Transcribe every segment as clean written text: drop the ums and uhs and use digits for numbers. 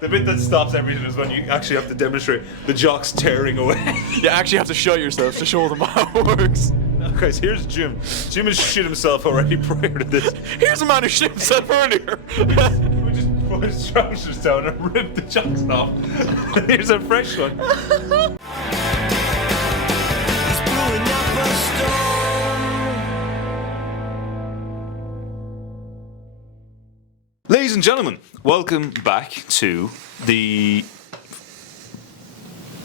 The bit that stops everything is when you actually have to demonstrate the jocks tearing away. You actually have to show yourself to show them how it works. Okay, so here's Jim. Jim has shit himself already prior to this. Here's a man who shit himself earlier. We just put his trousers down and ripped the jocks off. Here's a fresh one. Ladies and gentlemen, welcome back to the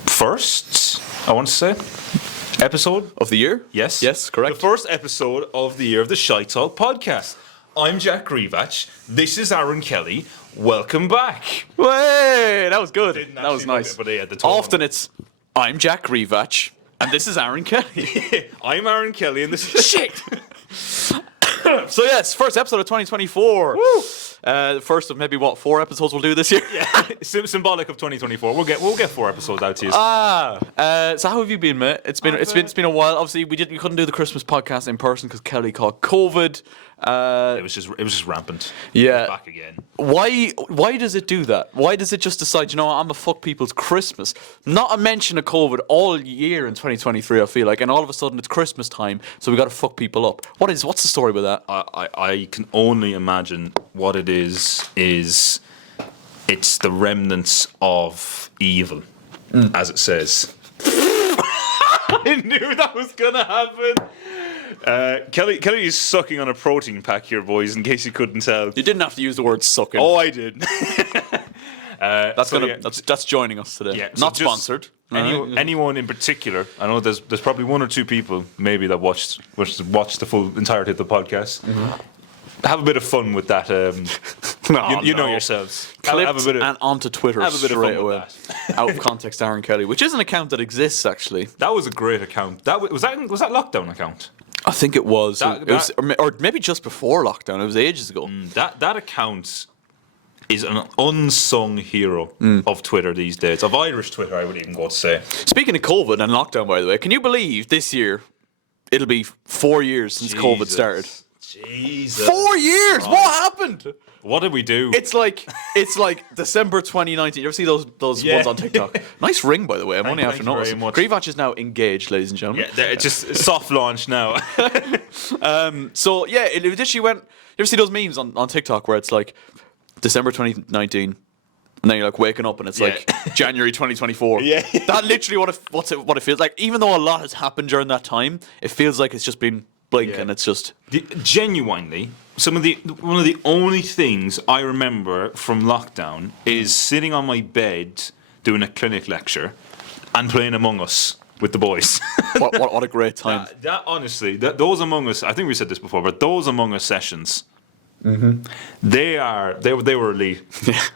first, I want to say, episode Of the year? Yes. Yes, correct. The first episode of the year of the ShiteTalk podcast. I'm Jack Grevach. This is Aaron Kelly. Welcome back. Way, that was good. Didn't That was actually nice. look it, but yeah, the tone. Often it's, I'm Jack Grevach, and this is Aaron Kelly. I'm Aaron Kelly, and this is Shit! So yes, first episode of 2024. Woo! First of maybe, 4 episodes we'll do this year? symbolic of 2024. We'll get 4 episodes out to you. So how have you been, mate? It's been a while. Obviously, we couldn't do the Christmas podcast in person because Kelly caught COVID. It was just rampant. Yeah. Back again. Why does it do that? Why does it just decide, you know what, I'm gonna fuck people's Christmas? Not a mention of COVID all year in 2023, I feel like, and all of a sudden it's Christmas time, so we gotta fuck people up. What's the story with that? I can only imagine what it is it's the remnants of evil, as it says. I knew that was gonna happen. Kelly is sucking on a protein pack here, boys, in case you couldn't tell. You didn't have to use the word sucking. Oh, I did. That's joining us today. Yeah, Not so just sponsored. Anyone in particular? I know there's probably 1 or 2 people maybe that watched the full entirety of the podcast. Mm-hmm. Have a bit of fun with that. You know yourselves. Clipped have a bit of, and onto Twitter have a bit of straight fun with away. that. Out of context, Aaron Kelly, which is an account that exists actually. That was a great account. Was that lockdown account? I think it was. That- It was, or maybe just before lockdown. It was ages ago. That account is an unsung hero of Twitter these days. Of Irish Twitter, I would even go to say. Speaking of COVID and lockdown, by the way, can you believe this year it'll be 4 years since COVID started? Jesus. 4 years! What happened? What did we do? It's like December 2019. You ever see those Yeah. ones on TikTok? Nice ring, by the way. I'm only Thank after you very noticing. much. Grevach is now engaged, ladies and gentlemen. Yeah, it's just soft launch now. So yeah, it literally went. You ever see those memes on TikTok where it's like December 2019, and then you're like waking up and it's like January 2024. Yeah. That literally what it feels like. Even though a lot has happened during that time, it feels like it's just been blink and it's just Genuinely, one of the only things I remember from lockdown is sitting on my bed doing a clinic lecture and playing Among Us with the boys. what a great time. Honestly, those Among Us, I think we said this before, but those Among Us sessions, they were elite.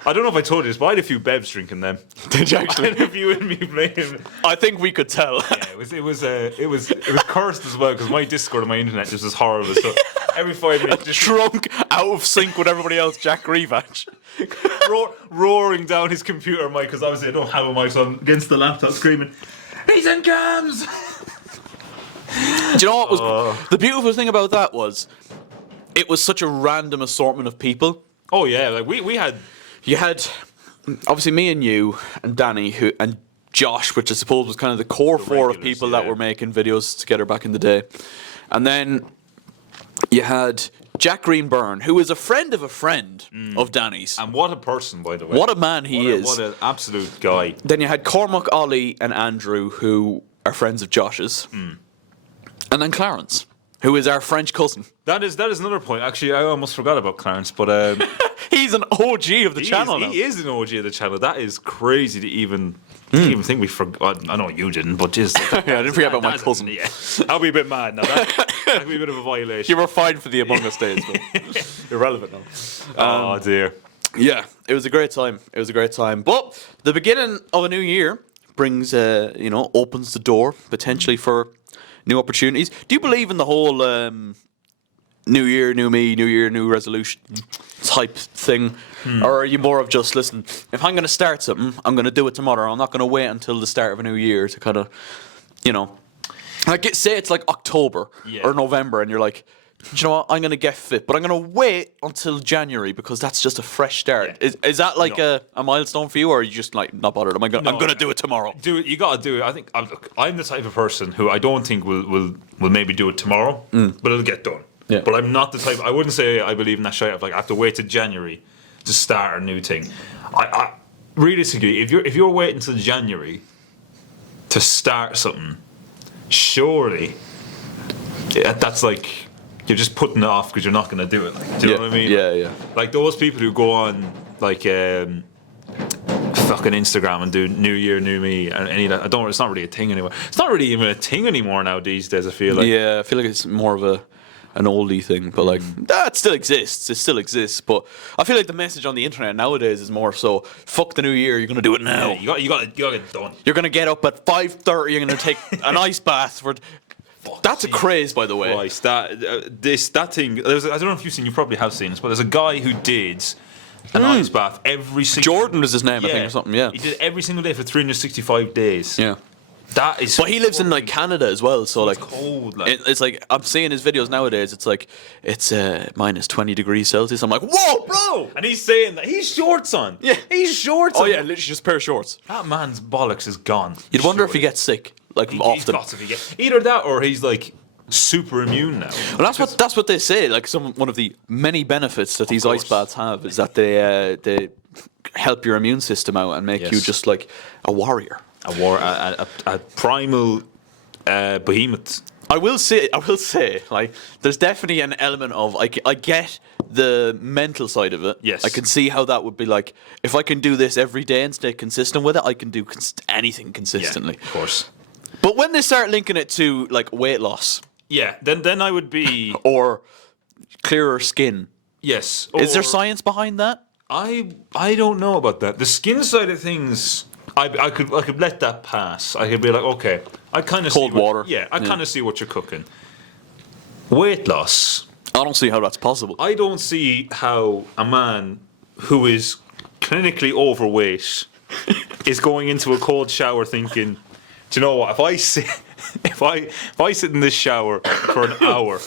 I don't know if I told you this, but I had a few bevs drinking them. Did you I actually? had a few in me playing. I think we could tell. Yeah, it was cursed as well because my Discord and my internet just was horrible. So every 5 minutes, just Drunk, out of sync with everybody else, Jack Grevach. roaring down his computer mic because obviously I don't have a mic, so I'm against the laptop screaming, "He's in cams!" Do you know what was the beautiful thing about that was it was such a random assortment of people. Oh yeah, like we had. You had obviously me and you and Danny and Josh, which I suppose was kind of the core 4 of regulars, people that yeah. were making videos together back in the day. And then you had Jack Greenburn, who is a friend of Danny's. And what a person, by the way. What a man he is. What an absolute guy. Then you had Cormac, Ollie and Andrew, who are friends of Josh's. And then Clarence, who is our French cousin. That is another point. Actually, I almost forgot about Clarence, but He's an OG of the channel now. He is an OG of the channel. That is crazy to even think we forgot. I know you didn't, but just Yeah, I didn't forget about my cousin. Yeah, I'll be a bit mad now. That'd be a bit of a violation. You were fine for the Among Us days, but irrelevant now. Oh dear. Yeah, it was a great time. But the beginning of a new year brings, opens the door potentially for new opportunities. Do you believe in the whole new year, new me, new year, new resolution type thing? Or are you more of just, listen, if I'm going to start something, I'm going to do it tomorrow. I'm not going to wait until the start of a new year to kind of, like say it's like October or November and you're like, do you know what? I'm going to get fit, but I'm going to wait until January because that's just a fresh start. Yeah. Is that like a milestone for you, or are you just like not bothered? I'm going to do it tomorrow. Do it. You got to do it. I think I'm the type of person who I don't think will maybe do it tomorrow, but it'll get done. Yeah. But I'm not the type. I wouldn't say I believe in that shit of like I have to wait till January to start a new thing. I realistically, if you're waiting until January to start something, surely that's like you're just putting it off because you're not going to do it. Like, do you know what I mean? Yeah. Like those people who go on like fucking Instagram and do New Year, New Me, and any of that. It's not really a thing anymore. It's not really even a thing anymore now these days. I feel like. Yeah, I feel like it's more of an oldie thing, but like that still exists. It still exists, but I feel like the message on the internet nowadays is more so: fuck the new year. You're gonna do it now. Yeah, you got to get it done. You're gonna get up at 5:30. You're gonna take an ice bath for. That's a craze, by the way. Christ, that thing. I don't know if you've seen. You probably have seen this, but there's a guy who did an ice bath every single. Jordan was his name, I think, or something. Yeah, he did it every single day for 365 days. Yeah. That is. But he lives in like Canada as well, so like cold. Like. it's like I'm seeing his videos nowadays. It's like it's minus 20 degrees Celsius. I'm like, whoa, bro! And he's saying that he's shorts on. Yeah, he's shorts. Oh on. yeah, literally just a pair of shorts. That man's bollocks is gone. You'd wonder if he gets sick like He's often. got to be either that or he's like super immune now. Well, that's what they say. Like one of the many benefits that these ice baths have is that they help your immune system out and make you just like a warrior. A primal behemoth. I will say, like, there's definitely an element of I get the mental side of it. Yes, I can see how that would be like. If I can do this every day and stay consistent with it, I can do anything consistently. Yeah, of course. But when they start linking it to like weight loss, then I would be or clearer skin. Yes. Is there science behind that? I don't know about that. The skin side of things, I could let that pass. I could be like, okay, I kind of cold water. I kind of see what you're cooking. Weight loss. I don't see how that's possible. I don't see how a man who is clinically overweight is going into a cold shower thinking, do you know what? If I sit in this shower for an hour,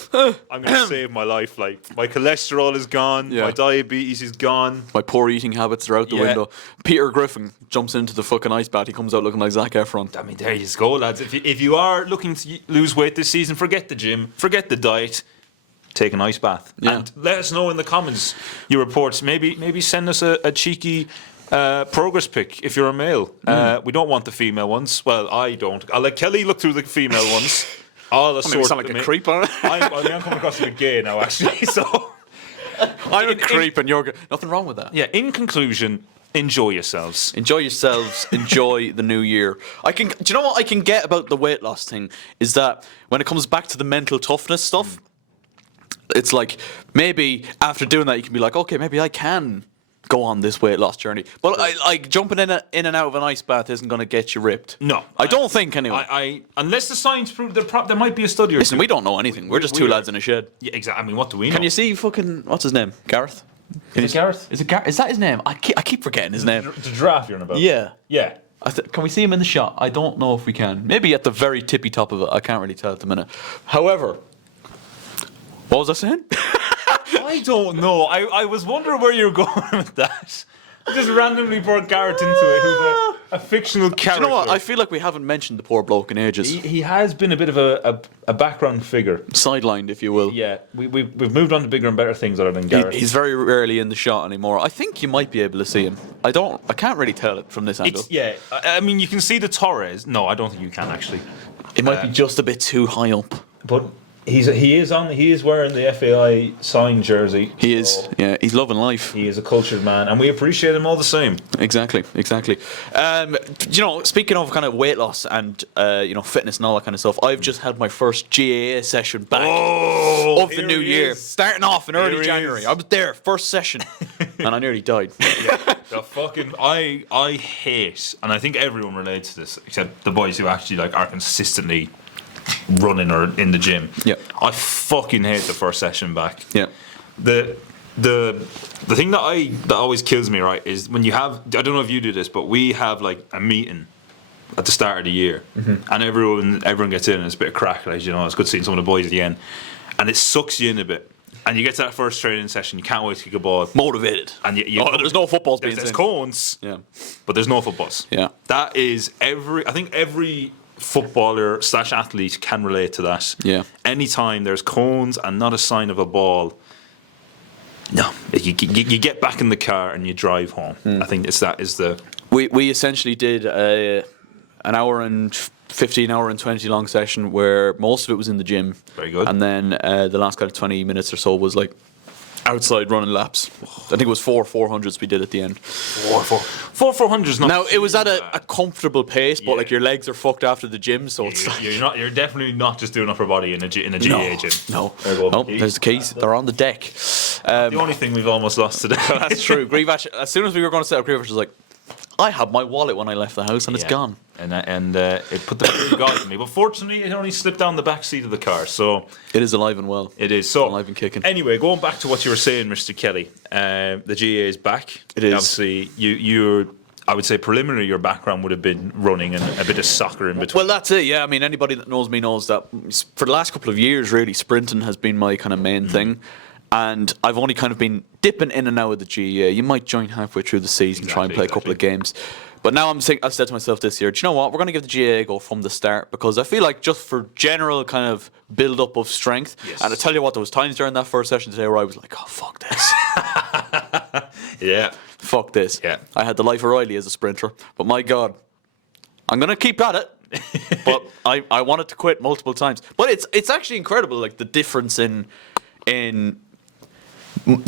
I'm going to save my life. Like my cholesterol is gone, my diabetes is gone, my poor eating habits are out the window. Peter Griffin jumps into the fucking ice bath. He comes out looking like Zac Efron. I mean, there you go, lads. If you are looking to lose weight this season, forget the gym, forget the diet. Take an ice bath and let us know in the comments your reports. Maybe send us a cheeky progress pic if you're a male. We don't want the female ones. Well, I don't. I'll let Kelly look through the female ones. I'll sound like a creep on it. I'm coming across as a gay now, actually. So I'm a creep, and you're nothing wrong with that. Yeah. In conclusion, enjoy yourselves. Enjoy yourselves. Enjoy the new year. Do you know what I can get about the weight loss thing is that when it comes back to the mental toughness stuff, it's like maybe after doing that you can be like, okay, maybe I can go on this weight loss journey. But like jumping in and out of an ice bath isn't going to get you ripped. No, I don't think anyway. I unless the science proves there might be a study. Listen, we don't know anything. We're just two lads in a shed. Yeah, exactly. I mean, what do we know? Can you see fucking what's his name? Gareth. Is it Gareth? Is that his name? I keep forgetting his name. The giraffe you're on about. Yeah. Yeah. Can we see him in the shot? I don't know if we can. Maybe at the very tippy top of it. I can't really tell at the minute. However, what was I saying? I don't know. I was wondering where you're going with that. I just randomly brought Garrett into it, who's a fictional character. Do you know what? I feel like we haven't mentioned the poor bloke in ages. He has been a bit of a background figure. Sidelined, if you will. Yeah, we've moved on to bigger and better things other than Garrett. He's very rarely in the shot anymore. I think you might be able to see him. I can't really tell it from this angle. I mean, you can see the Torres. No, I don't think you can actually. It might be just a bit too high up. But he is wearing the FAI signed jersey. He is. Yeah, he's loving life. He is a cultured man, and we appreciate him all the same. Exactly. Speaking of kind of weight loss and fitness and all that kind of stuff, I've just had my first GAA session back of the new year, starting off in early January. I was there, first session, and I nearly died. The fucking I hate, and I think everyone relates to this, except the boys who actually are consistently running or in the gym. Yeah, I fucking hate the first session back. Yeah, the thing that always kills me, right, is when you have, I don't know if you do this, but we have like a meeting at the start of the year, and everyone gets in and it's a bit of crack, like, it's good seeing some of the boys again. and it sucks you in a bit. And you get to that first training session, you can't wait to kick a ball. Motivated. And there's no footballs being there's seen. cones, but there's no footballs. Yeah. That is I think every footballer / athlete can relate to that. Yeah. Anytime there's cones and not a sign of a ball, no, you get back in the car and you drive home. I think that is the... We essentially did an hour and 15 hour and 20 long session where most of it was in the gym. Very good. And then the last kind of 20 minutes or so was like outside running laps. I think it was 400s we did at the end. 400s not... Now, it was at a comfortable pace, but like your legs are fucked after the gym, so it's like... You're definitely not just doing upper body in a GA gym. No. Oh, there's the keys. They're on the deck. The only thing we've almost lost today. That's true. Grievash, as soon as we were going to set up, Grievash was like, I had my wallet when I left the house and it's gone. And it put the fear of God in me. But fortunately, it only slipped down the back seat of the car. So it is alive and well. It is. So alive and kicking. Anyway, going back to what you were saying, Mr. Kelly, the GA is back. It is. Obviously, you're... I would say preliminary, your background would have been running and a bit of soccer in between. Well, that's it, yeah. I mean, anybody that knows me knows that for the last couple of years, really, sprinting has been my kind of main thing. And I've only kind of been dipping in and out of the GA. You might join halfway through the season, try and play a couple of games. But now I've said to myself this year, do you know what? We're going to give the GA a go from the start because I feel like just for general kind of build-up of strength. Yes. And I tell you what, there was times during that first session today where I was like, oh, fuck this. Yeah. Fuck this. Yeah. I had the life of Riley as a sprinter, but my God, I'm going to keep at it. But I wanted to quit multiple times. But it's actually incredible, like the difference in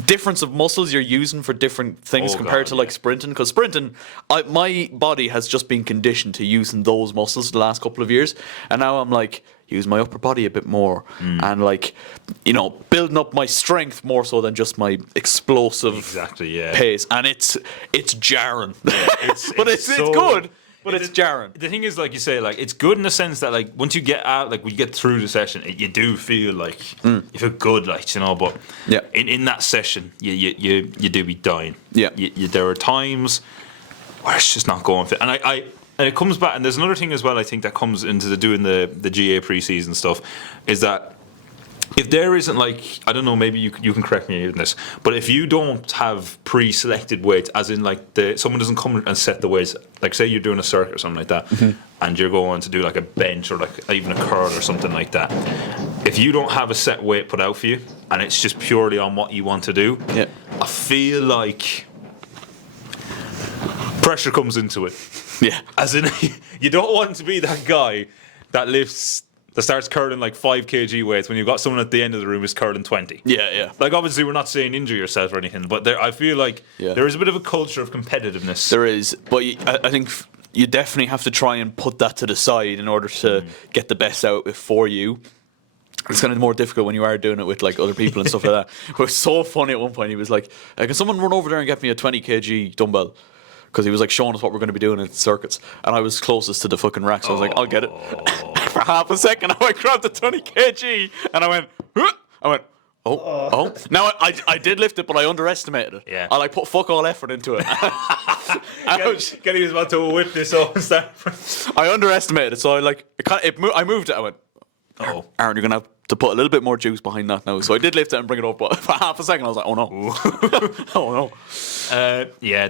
difference of muscles you're using for different things compared to like sprinting. Because sprinting, my body has just been conditioned to using those muscles the last couple of years, and now I'm like use my upper body a bit more and like building up my strength more so than just my explosive pace. And it's jarring, but it's good. But it's jarring. The thing is, like you say, like it's good in the sense that, like, once you get out, like, when you get through the session, you do feel like you feel good, like, But in that session, you do be dying. Yeah. There are times where it's just not going fit, and and it comes back. And there's another thing as well. I think that comes into doing the GA preseason stuff is that. If there isn't, like, I don't know, maybe you can correct me in this, but if you don't have pre-selected weights, as in, like, someone doesn't come and set the weights, like, say you're doing a circuit or something like that, and you're going to do, like, a bench or, like, even a curl or something like that, if you don't have a set weight put out for you, and it's just purely on what you want to do, I feel like pressure comes into it. Yeah. As in, you don't want to be that guy that starts curling like 5 kg weights when you've got someone at the end of the room who's curling 20. Yeah. Like, obviously, we're not saying injure yourself or anything, but I feel like there is a bit of a culture of competitiveness. There is, but I think you definitely have to try and put that to the side in order to get the best out of it for you. It's kind of more difficult when you are doing it with like other people and stuff like that. But it was so funny at one point. He was like, can someone run over there and get me a 20 kg dumbbell? Because he was like showing us what we're going to be doing in circuits. And I was closest to the fucking rack, so I was like, I'll get it. For half a second, I grabbed the 20 kg and I went, oh. Now, I did lift it, but I underestimated it. Yeah. I like put fuck all effort into it. Kenny was about to whip this off and start. I underestimated it, so I moved it. I went, Aaron, you're going to have to put a little bit more juice behind that now. So I did lift it and bring it up, but for half a second I was like, oh no. Oh no.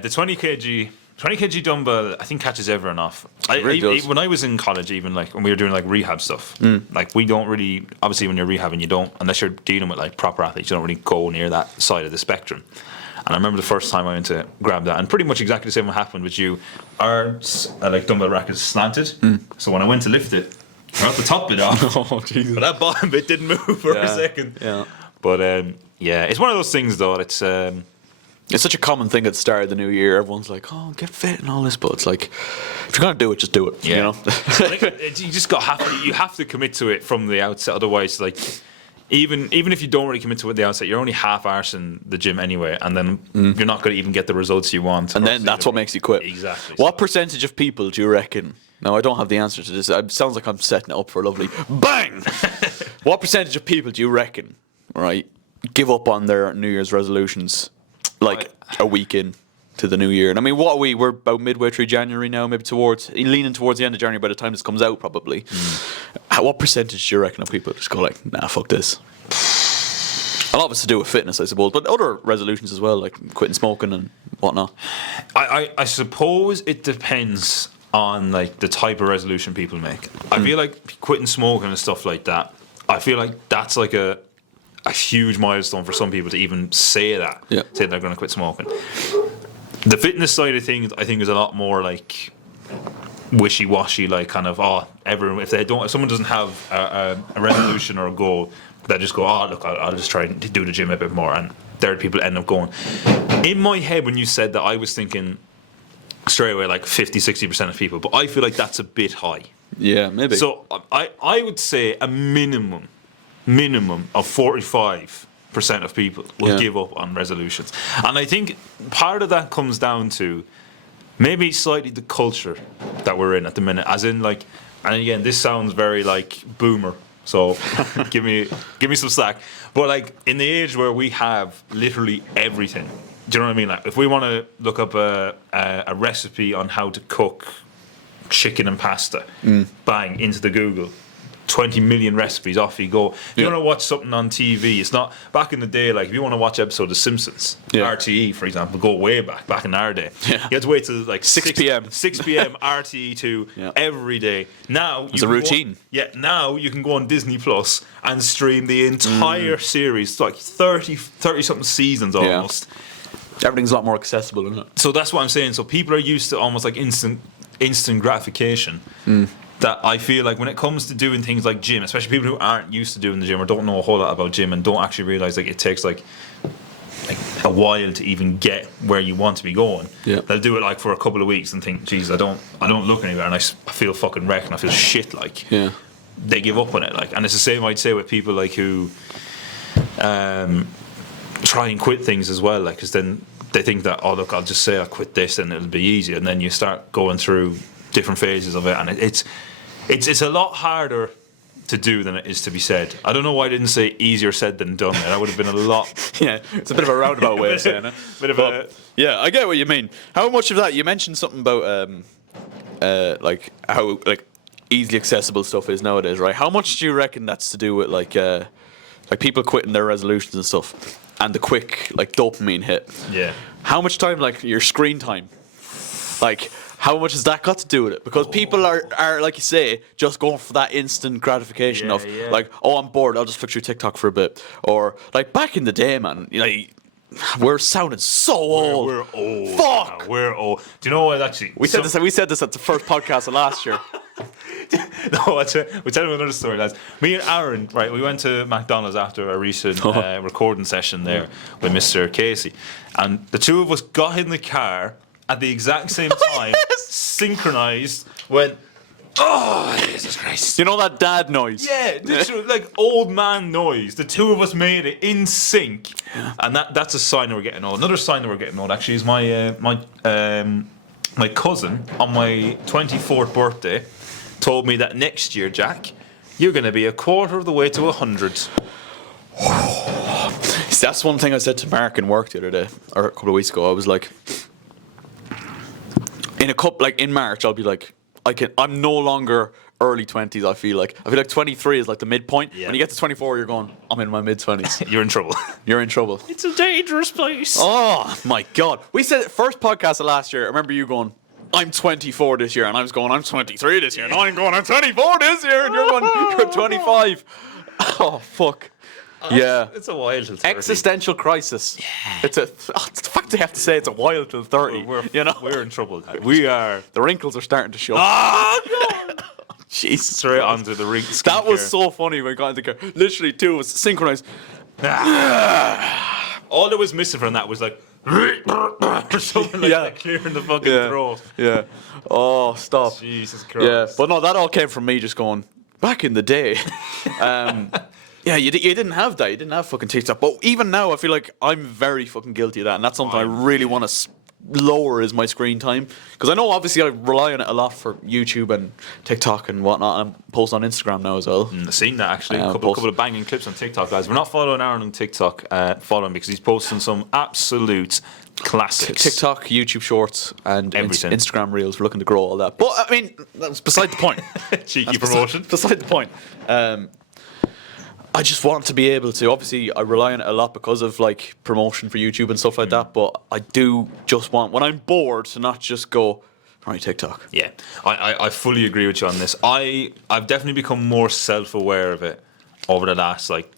The 20 kg dumbbell, I think, catches everyone off. When I was in college, even like when we were doing like rehab stuff, like we don't really, obviously when you're rehabbing, you don't, unless you're dealing with like proper athletes, you don't really go near that side of the spectrum. And I remember the first time I went to grab that, and pretty much exactly the same what happened with you. Our like dumbbell rack is slanted, so when I went to lift it, I got the top bit off. Oh Jesus! But that bottom bit didn't move for a second. Yeah. But it's one of those things though. It's such a common thing at the start of the new year. Everyone's like, "Oh, get fit and all this," but it's like, if you're gonna do it, just do it. Yeah. You know, you just you have to commit to it from the outset. Otherwise, like, even if you don't really commit to it at the outset, you're only half-arsing the gym anyway, and then you're not going to even get the results you want. And then that's what makes you quit. Exactly. What percentage of people do you reckon? Now, I don't have the answer to this. It sounds like I'm setting it up for a lovely bang. What percentage of people do you reckon, right, give up on their New Year's resolutions like a week in to the new year? And I mean, what are we? We're about midway through January now, maybe leaning towards the end of January by the time this comes out, probably. What percentage do you reckon of people just go like, nah, fuck this? A lot of it's to do with fitness, I suppose, but other resolutions as well, like quitting smoking and whatnot. I suppose it depends on like the type of resolution people make. I feel like quitting smoking and stuff like that, I feel like that's like a huge milestone for some people to even say that. Yeah. Say they're going to quit smoking. The fitness side of things, I think, is a lot more like wishy-washy, like kind of, everyone, if someone doesn't have a resolution or a goal, they just go, look, I'll just try and do the gym a bit more, and there people end up going. In my head, when you said that, I was thinking straight away like 50-60% of people, but I feel like that's a bit high. Yeah, maybe. So I would say a minimum of 45% of people will give up on resolutions. And I think part of that comes down to maybe slightly the culture that we're in at the minute, as in like, and again, this sounds very like boomer, so give me some slack. But like in the age where we have literally everything, do you know what I mean? Like if we want to look up a recipe on how to cook chicken and pasta, bang, into the Google. 20 million recipes, off you go. If you want to watch something on TV, it's not back in the day, like if you want to watch an episode of Simpsons, RTE for example, go way back in our day, you had to wait till like 6 p.m. RTE2 every day. Now it's a routine. Now you can go on Disney Plus and stream the entire series, like 30 something seasons almost. Everything's a lot more accessible, isn't it? So that's what I'm saying. So people are used to almost like instant gratification. That I feel like when it comes to doing things like gym, especially people who aren't used to doing the gym or don't know a whole lot about gym and don't actually realize like it takes like a while to even get where you want to be going. They'll do it like for a couple of weeks and think, geez, I don't look anywhere, and I feel fucking wrecked and I feel shit. Like they give up on it. Like, and it's the same I'd say with people like who try and quit things as well. Like, because then they think that, oh look, I'll just say I'll quit this and it'll be easy, and then you start going through different phases of it, and it's a lot harder to do than it is to be said. I don't know why I didn't say easier said than done. That would have been a lot. It's a bit of a roundabout way of saying it. Yeah, I get what you mean. How much of that, you mentioned something about like how like easily accessible stuff is nowadays, right? How much do you reckon that's to do with like people quitting their resolutions and stuff, and the quick like dopamine hit? Yeah. How much time, like your screen time, like how much has that got to do with it? Because people are like you say, just going for that instant gratification of like, oh, I'm bored, I'll just flick through TikTok for a bit. Or like back in the day, man, we're sounding so old. We're old. Fuck. We're old. Do you know what? Actually, we said this at the first podcast of last year. No, we'll tell you another story, lads. Me and Aaron, right, we went to McDonald's after a recent recording session there with Mr. Casey, and the two of us got in the car at the exact same time, synchronized, went, oh, Jesus Christ. You know that dad noise? Yeah, literally, like old man noise. The two of us made it in sync, and that's a sign that we're getting old. Another sign that we're getting old, actually, is my cousin on my 24th birthday told me that next year, Jack, you're going to be a quarter of the way to 100. That's one thing I said to Mark in work the other day, or a couple of weeks ago. I was like, in March, I'll be like, I'm no longer early 20s. I feel like 23 is like the midpoint. When you get to 24, you're going, I'm in my mid 20s. You're in trouble. You're in trouble. It's a dangerous place. Oh my God! We said first podcast of last year. I remember you going, I'm 24 this year, and I was going, I'm 23 this year, and I'm going, I'm 24 this year, and you're going, you're 25. Oh fuck. Yeah, it's a while till 30. Existential crisis. Yeah. It's the fact they have to say it's a while till 30. We're in trouble. We are. The wrinkles are starting to show. Oh God! Jesus. Straight onto the ring. That was so funny when we got in the car. Literally, two of us synchronized. All that was missing from that was like or something like that, clearing the fucking throat. Yeah. Oh, stop. Jesus Christ. Yeah, but no, that all came from me just going back in the day. Yeah, you didn't have that. You didn't have fucking TikTok. But even now, I feel like I'm very fucking guilty of that. And that's something I really want to lower is my screen time. Because I know, obviously, I rely on it a lot for YouTube and TikTok and whatnot. And I post on Instagram now as well. I've seen that, actually. A couple of banging clips on TikTok, guys. We're not following Aaron on TikTok. Follow him because he's posting some absolute classics. TikTok, YouTube Shorts, and Instagram Reels. We're looking to grow all that. But, I mean, that's beside the point. Cheeky promotion. Beside the point. I just want to be able to. Obviously, I rely on it a lot because of like promotion for YouTube and stuff like that. But I do just want, when I'm bored, to not just go, right, TikTok. Yeah, I fully agree with you on this. I've definitely become more self-aware of it over the last like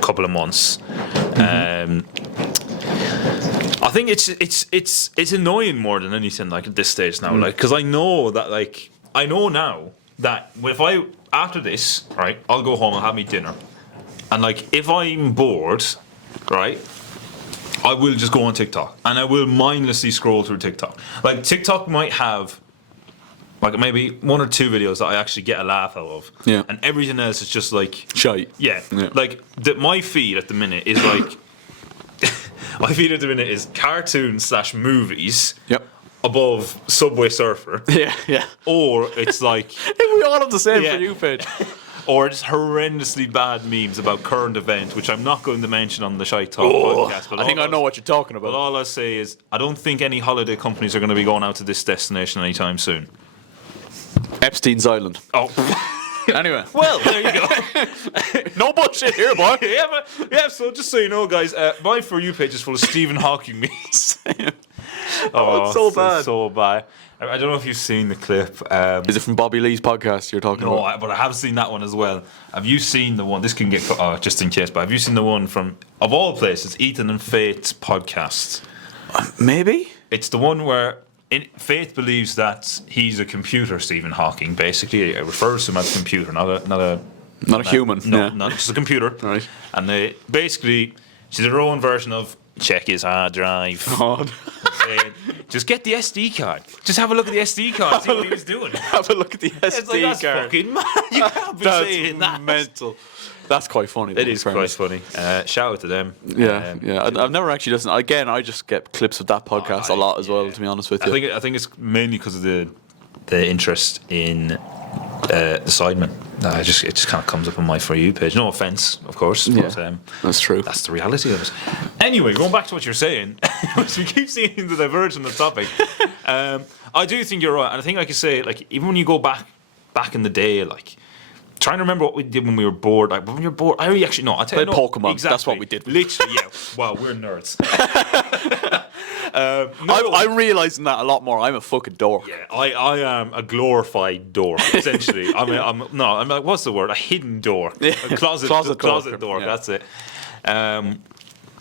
couple of months. I think it's annoying more than anything, like at this stage now, like, because I know now that if I, after this, right, I'll go home, I'll have me dinner, and like if I'm bored, right, I will just go on TikTok and I will mindlessly scroll through TikTok. Like TikTok might have like maybe 1 or 2 videos that I actually get a laugh out of, Yeah. and everything else is just like Shite. yeah. Yeah. Like my feed at the minute is like my feed at the minute is cartoons / movies. Yep. Above Subway Surfer. Yeah, yeah. Or it's like We all have the same Yeah. For You page. or it's horrendously bad memes about current events, which I'm not going to mention on the ShiteTalk podcast. But I think I know what you're talking But about. all I say is I don't think any holiday companies are going to be going out to this destination anytime soon. Epstein's Island. Oh. Anyway. Well, there you go. No bullshit here, boy. yeah, so just so you know, guys, my For You page is full of Stephen Hawking memes. Oh, it's so bad. So bad. I don't know if you've seen the clip. Is it from Bobby Lee's podcast you're talking No, about? but I have seen that one as well. Have you seen the one? This can get cut just in case. But have you seen the one from, of all places, Ethan and Faith's podcast? Maybe? It's the one where Faith believes that he's a computer, Stephen Hawking. Basically, it refers to him as a computer, not a human. No, Yeah. not just a computer. Right. And they basically, she's her own version of check his hard drive. God. Saying, just get the SD card. Just have a look at the SD card. See what he was doing. Have a look at the SD It's like, that's card. fucking mad. You can't be saying That's that. mental. That's quite funny. It is quite funny. Shout out to them. Yeah, yeah. I've never actually listened. Again, I just get clips of that podcast a lot as well. To be honest with you, I think it's mainly because of the interest in the Sidemen. It just kind of comes up on my For You page. No offense, of course. But, that's true. that's the reality of it. Anyway, going back to what you're saying, which we keep seeing the diversion of the topic. I do think you're right, and I think, like you say, like even when you go back in the day, like trying to remember what we did when we were bored. Like when you're bored, I actually no. I tell you, Played no, Pokemon. Exactly. That's what we did. Literally, yeah. Wow, we're nerds. I'm realizing that a lot more. I'm a fucking dork. Yeah, I am a glorified dork, essentially. I'm like, what's the word? A hidden dork. Yeah. A closet dork, yeah. that's it.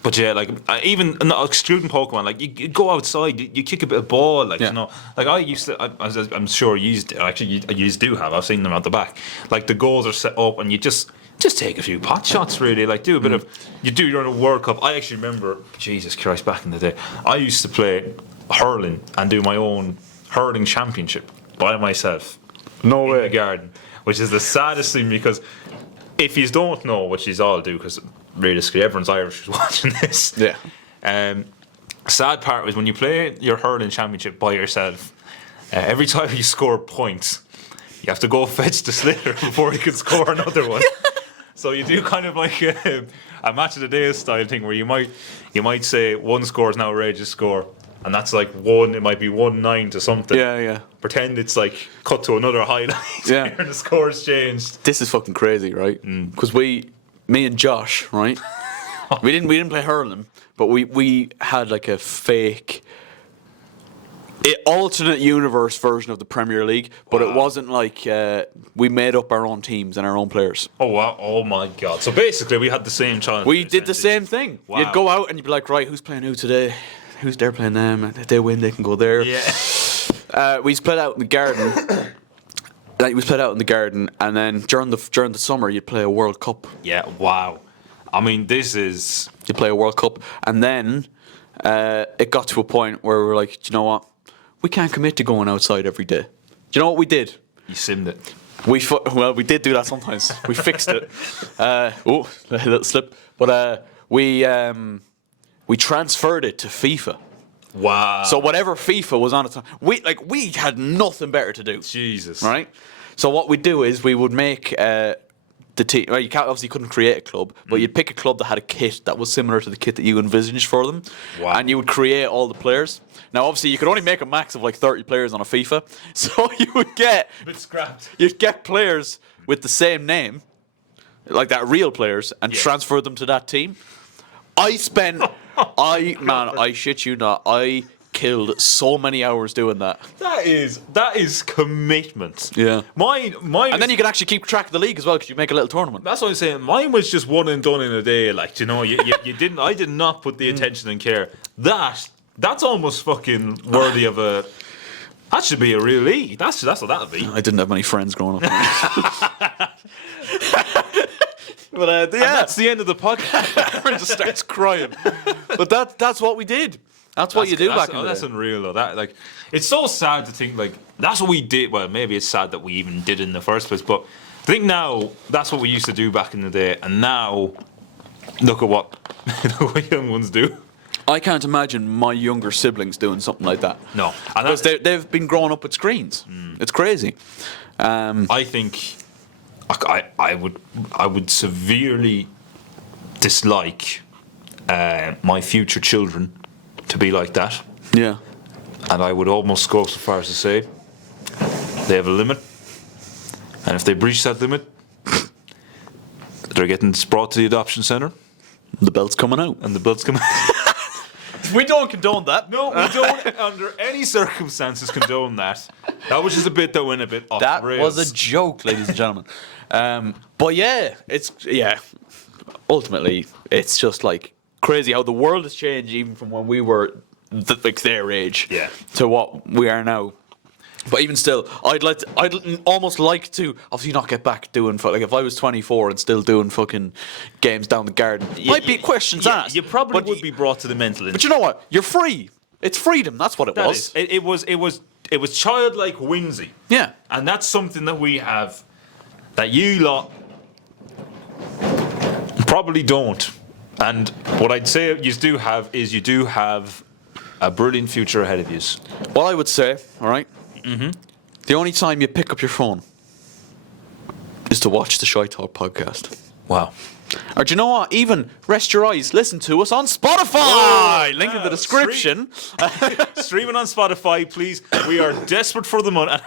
But yeah, like even not excluding Pokemon, like you go outside, you kick a bit of ball, like you know, like I used to. I'm sure you used to, actually you do have. I've seen them out the back. Like the goals are set up, and you just take a few pot shots, really. Like do a bit of you do your own World Cup. I actually remember, Jesus Christ, back in the day, I used to play hurling and do my own hurling championship by myself. No in the garden, which is the saddest thing because if you don't know, which you all do, because realistically everyone's Irish who's watching this. Yeah. Sad part was when you play your hurling championship by yourself. Every time you score points, you have to go fetch the sliotar before you can score another one. So you do kind of like a match of the day style thing where you might say one score is an outrageous score. And that's like one, it might be 1-9 to something. Yeah, yeah. Pretend it's like cut to another highlight. Yeah. And the score's changed. This is fucking crazy, right? Because me and Josh, right? we didn't play hurling, but we had like a fake alternate universe version of the Premier League, but it wasn't like we made up our own teams and our own players. Oh wow! Oh my god! So basically, we had the same challenge. We did the same thing. Wow. You'd go out and you'd be like, right, who's playing who today? Who's there playing them? If they win, they can go there. Yeah. We split out in the garden. We split out in the garden, and then during the summer, you'd play a World Cup. Yeah. Wow. I mean, this is. You play a World Cup, and then it got to a point where we were like, do you know what? We can't commit to going outside every day. Do you know what we did? You simmed it. We did do that sometimes. We fixed it. A little slip. But we transferred it to FIFA. Wow. So whatever FIFA was on at the time, we had nothing better to do. Jesus. Right? So what we'd do is we would make the team. Well, you obviously couldn't create a club, but you'd pick a club that had a kit that was similar to the kit that you envisaged for them. Wow. And you would create all the players. Now, obviously, you could only make a max of like 30 players on a FIFA, so you would get A bit scrapped. you'd get players with the same name, like that, real players, and transfer them to that team. I spent, I shit you not, I killed so many hours doing that. That is commitment. Yeah. Mine. And then you can actually keep track of the league as well because you make a little tournament. That's what I'm saying. Mine was just one and done in a day. Like, you know, you didn't. I did not put the attention and care. That's almost fucking worthy of a. That should be a real league. That's what that'll be. I didn't have many friends growing up. But And that's the end of the podcast. Aaron just starts crying. But that's what we did. That's what you do back in the day. That's unreal though. That like, it's so sad to think like that's what we did. Well, maybe it's sad that we even did it in the first place. But I think now that's what we used to do back in the day, and now look at what young ones do. I can't imagine my younger siblings doing something like that. No, and because they've been growing up with screens. It's crazy. I think I would severely dislike my future children to be like that. Yeah. And I would almost go so far as to say they have a limit, and if they breach that limit, they're getting brought to the adoption centre. The belt's coming out. And the blood's coming. We don't condone that. No, we don't under any circumstances condone that. That was just a bit that went a bit off That the rails. was a joke, ladies and gentlemen. But yeah, ultimately, it's just like crazy how the world has changed even from when we were like their age to what we are now. But even still, I'd almost like to obviously not get back doing like if I was 24 and still doing fucking games down the garden. Might be questions asked. You probably would be brought to the mental. But you know what? You're free. It's freedom. That's what it was. It was childlike whimsy. Yeah. And that's something that we have that you lot probably don't. And what I'd say you do have a brilliant future ahead of you. What I would say, all right. The only time you pick up your phone is to watch the ShiteTalk podcast. Wow. Or do you know what? Even rest your eyes, listen to us on Spotify. Link in the description. Streaming on Spotify, please. We are desperate for the money.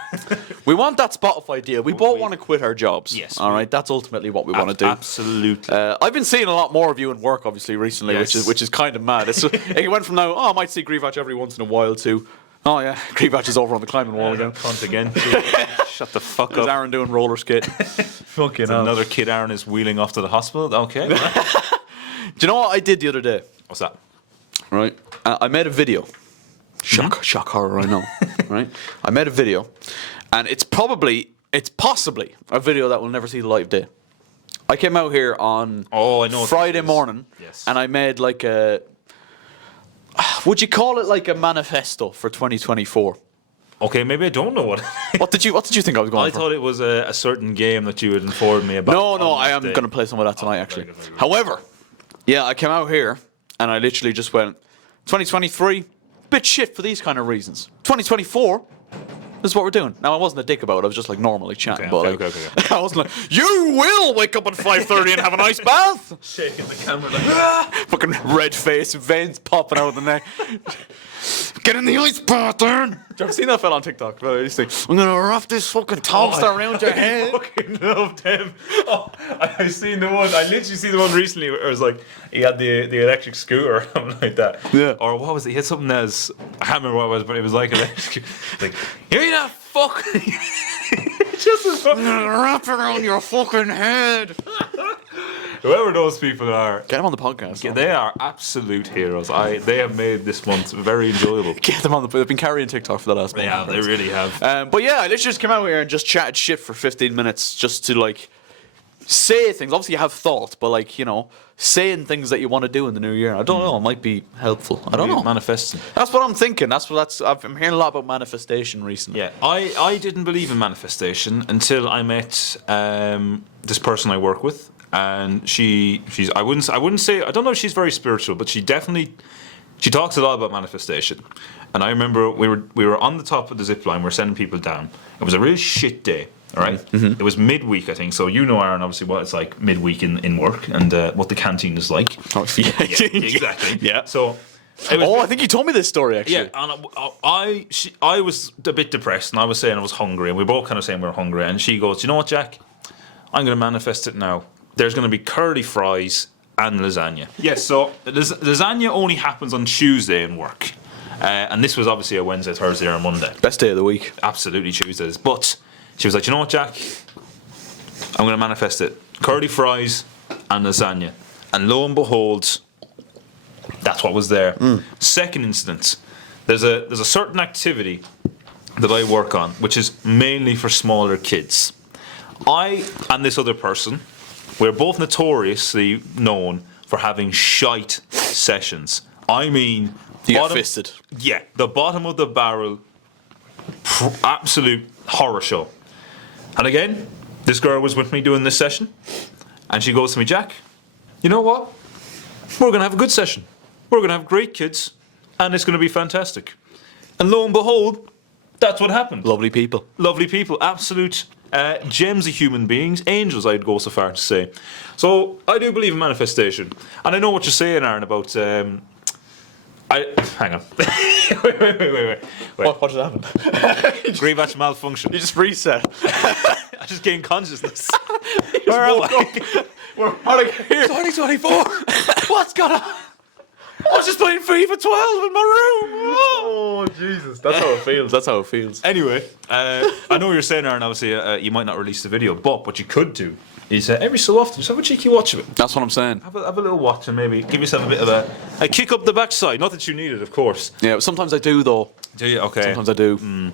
We want that Spotify deal. We both want to quit our jobs. Yes. All right. That's ultimately what we want to do. Absolutely. I've been seeing a lot more of you in work, obviously, recently, which is kind of mad. It went from now, I might see Greevatch every once in a while to, oh yeah, Greevatch is over on the climbing wall again. Cunt again. Shut the fuck There's up. Aaron doing roller skate. Fucking hell. Another kid Aaron is wheeling off to the hospital. Okay. Do you know what I did the other day? What's that? Right. I made a video. Shock horror, I know. Right. I made a video, and it's possibly a video that will never see the light of day. I came out here on Friday morning, and I made like a. Would you call it like a manifesto for 2024? Okay, maybe I don't know what. What did you think I was going I for? thought it was a certain game that you had informed me about. No, I am going to play some of that tonight, actually. very good. However, I came out here and I literally just went, 2023, bit shit for these kind of reasons. 2024, this is what we're doing. Now, I wasn't a dick about it. I was just like normally chatting. Okay. I wasn't like, you will wake up at 5:30 and have a nice bath. Shaking the camera like, Fucking red face, veins popping out of the neck. Get in the ice bath, Aaron. Have you ever seen that fella on TikTok? He's like, I'm going to wrap this fucking toaster around your head. I fucking loved him. Oh, I literally seen the one recently where it was like, he had the electric scooter or something like that. Yeah. Or what was it? He had something else, I can't remember what it was, but it was like electric. Like, here you that fuck. Just as I'm going to wrap it around your fucking head. Whoever those people are, Get him on the podcast. yeah, they are absolute heroes. They have made this month very enjoyable. Get them on the. They've been carrying TikTok for the last month. Yeah, they really have. But yeah, I literally just came out here and just chatted shit for 15 minutes just to like say things. Obviously, you have thoughts, but like saying things that you want to do in the new year. I don't know. It might be helpful. I don't know. Manifesting. That's what I'm thinking. I'm hearing a lot about manifestation recently. Yeah, I didn't believe in manifestation until I met this person I work with. And she's I wouldn't say, I don't know if she's very spiritual, but she talks a lot about manifestation. And I remember we were on the top of the zip line, we were sending people down. It was a really shit day, all right? It was midweek, I think. So Aaron, obviously what it's like midweek in work and what the canteen is like. Oh, yeah. Exactly. Yeah. So I think you told me this story actually. yeah, and I was a bit depressed, and I was saying I was hungry, and we were both kind of saying we were hungry. And she goes, "You know what, Jack? I'm going to manifest it now. there's going to be curly fries and lasagna. Yes, so lasagna only happens on Tuesday in work. And this was obviously a Wednesday, Thursday, or Monday. Best day of the week. Absolutely Tuesdays. But she was like, you know what, Jack? I'm going to manifest it. Curly fries and lasagna. And lo and behold, that's what was there. Second instance, there's a certain activity that I work on, which is mainly for smaller kids. I and this other person, we're both notoriously known for having shite sessions. I mean... You get fisted. Yeah, the bottom of the barrel, absolute horror show. And again, this girl was with me doing this session, and she goes to me, Jack, you know what? We're going to have a good session. We're going to have great kids, and it's going to be fantastic. And lo and behold, that's what happened. Lovely people. Lovely people. Absolute gems of human beings. Angels, I'd go so far to say. So, I do believe in manifestation. And I know what you're saying, Aaron, about... hang on. wait. What just happened? Grey batch malfunction. You just reset. I just gained consciousness. Where am I? We're here. 2024. What's going on? I was just playing FIFA 12 in my room. Oh, Jesus. That's how it feels. That's how it feels. Anyway, I know what you're saying, Aaron. Obviously, you might not release the video, but what you could do is every so often just have a cheeky watch of it. That's what I'm saying. Have a little watch and maybe give yourself a bit of a kick up the backside. Not that you need it, of course. Yeah, sometimes I do, though. Do you? Okay. Sometimes I do.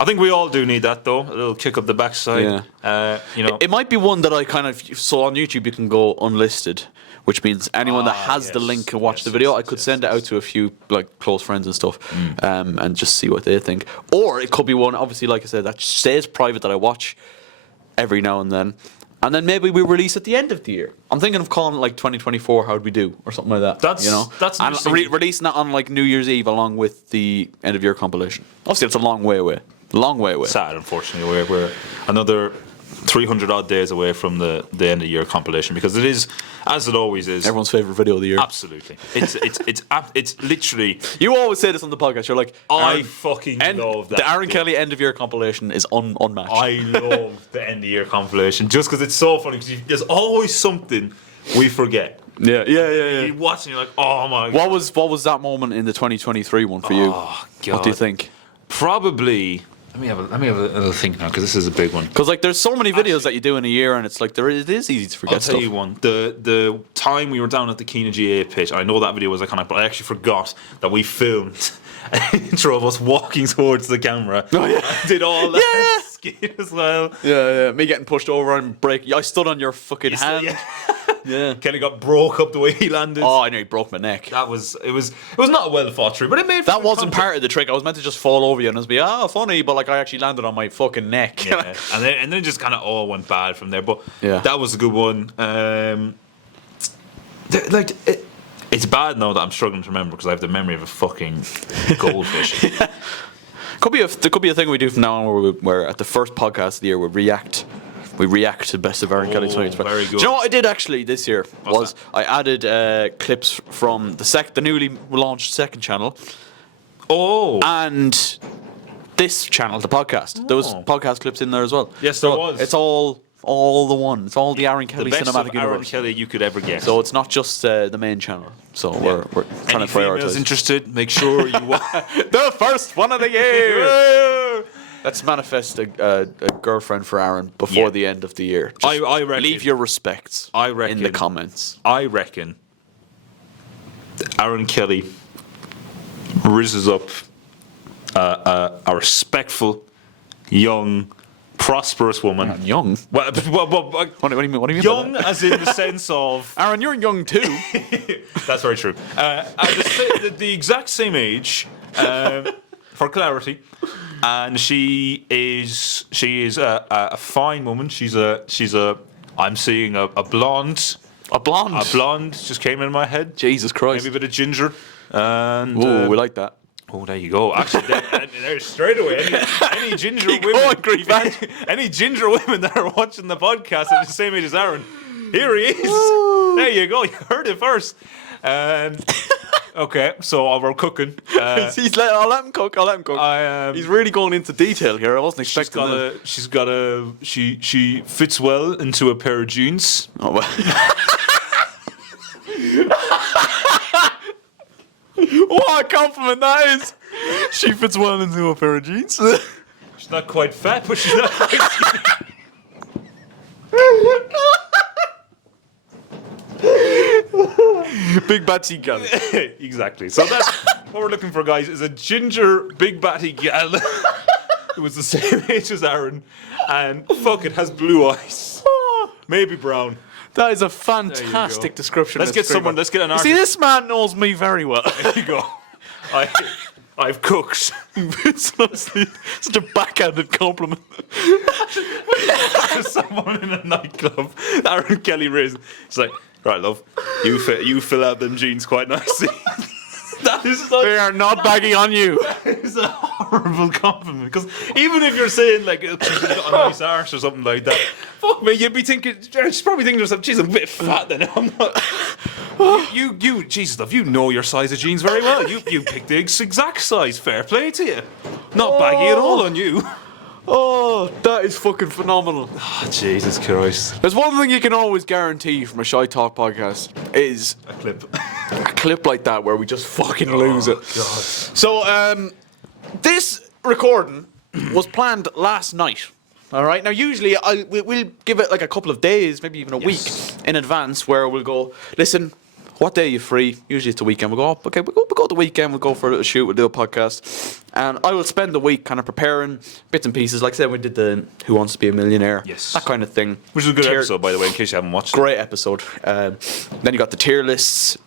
I think we all do need that, though. A little kick up the backside. Yeah. You know. It might be one that I kind of... So on YouTube, you can go unlisted, which means anyone that has the yes, link can watch the video. I could send it out to a few like close friends and stuff, and just see what they think. Or it could be one, obviously, like I said, that stays private that I watch every now and then. And then maybe we release at the end of the year. I'm thinking of calling it like 2024, how'd we do? Or something like that. That's and releasing that on like New Year's Eve along with the end of year compilation. Obviously, it's a long way away. Long way away. Sad, unfortunately. We're another 300 odd days away from the end of year compilation, because it is, as it always is, everyone's favourite video of the year. Absolutely. It's literally... You always say this on the podcast. You're like, I fucking love that. The Aaron Kelly end of year compilation is unmatched. I love the end of year compilation just because it's so funny, because there's always something we forget. Yeah. You watch and you're like, oh my God. What was that moment in the 2023 one for you? Oh, God. What do you think? Probably... Let me have a little think now, because this is a big one. Because like there's so many videos that you do in a year, and it's like it is easy to forget I'll tell you one. The time we were down at the Keena GA pitch, I know that video was iconic, but I actually forgot that we filmed an intro of us walking towards the camera. Oh yeah, did all that skit as well. Yeah. Me getting pushed over and break. I stood on your fucking hand. Yeah. Kenny got broke up the way he landed. Oh, I nearly broke my neck. It was not a well thought through, but it made that wasn't part of the trick. I was meant to just fall over you and just be funny, but like I actually landed on my fucking neck. Yeah. and then it just kind of all went bad from there. But yeah, that was a good one. It's bad now that I'm struggling to remember, because I have the memory of a fucking goldfish. There could be a thing we do from now on where at the first podcast of the year we react to Best of Aaron Kelly 2020. Very good. Do you know what I did actually this year? I added clips from the newly launched second channel. Oh. And this channel, the podcast. There was podcast clips in there as well. Yes, there was. It's all the one. It's all the Aaron Kelly the best cinematic of universe. Aaron Kelly you could ever get. So it's not just the main channel. So we're trying to prioritize. Females interested, make sure you watch the first one of the year. Let's manifest a girlfriend for Aaron before the end of the year. Just I reckon, leave your respects in the comments. I reckon Aaron Kelly rises up a respectful, young, prosperous woman. Young? What do you mean? Young, as in the sense of... Aaron, you're young too. That's very true. At the exact same age, for clarity. And she is a fine woman. She's a I'm seeing a blonde. A blonde? A blonde just came in my head. Jesus Christ. Maybe a bit of ginger. And we like that. Oh, there you go. Actually, there's straight away any ginger women. Any ginger women that are watching the podcast at the same age as Aaron. Here he is. There you go. You heard it first. And Okay, so while we're cooking, I'll let him cook. He's really going into detail here. I wasn't expecting that. She fits well into a pair of jeans. Oh, well. What a compliment that is! She fits well into a pair of jeans. She's not quite fat, but she's not quite skinny. Big batsy gal. Exactly. So that's what we're looking for, guys, is a ginger, big batty gal who was the same age as Aaron and it has blue eyes. Maybe brown. That is a fantastic description. Let's get an artist. See, this man knows me very well. There you go. I've cooked. It's honestly such a backhanded compliment. Someone in a nightclub, Aaron Kelly raising. It's like, right, love, you fill out them jeans quite nicely. That is like, they are not baggy on you. It's a horrible compliment, because even if you're saying like she's got a nice arse or something like that, fuck me, you'd be thinking, she's probably thinking to herself, she's a bit fat then. I'm not. You, Jesus, love, you know your size of jeans very well. You picked the exact size. Fair play to you. Not baggy at all on you. Oh, that is fucking phenomenal. Oh, Jesus Christ. There's one thing you can always guarantee from a ShiteTalk podcast is A clip. a clip like that where we just fucking lose it. God. So, this recording was planned last night. All right. Now, usually we'll give it like a couple of days, maybe even a week in advance, where we'll go, listen, what day are you free? Usually it's the weekend. We'll go, oh, okay, we'll go the weekend. We'll go for a little shoot. We'll do a podcast. And I will spend the week kind of preparing bits and pieces. Like I said, we did the Who Wants to Be a Millionaire. Yes. That kind of thing. Which is a good episode, by the way, in case you haven't watched it. Great episode. Then you got the tier lists.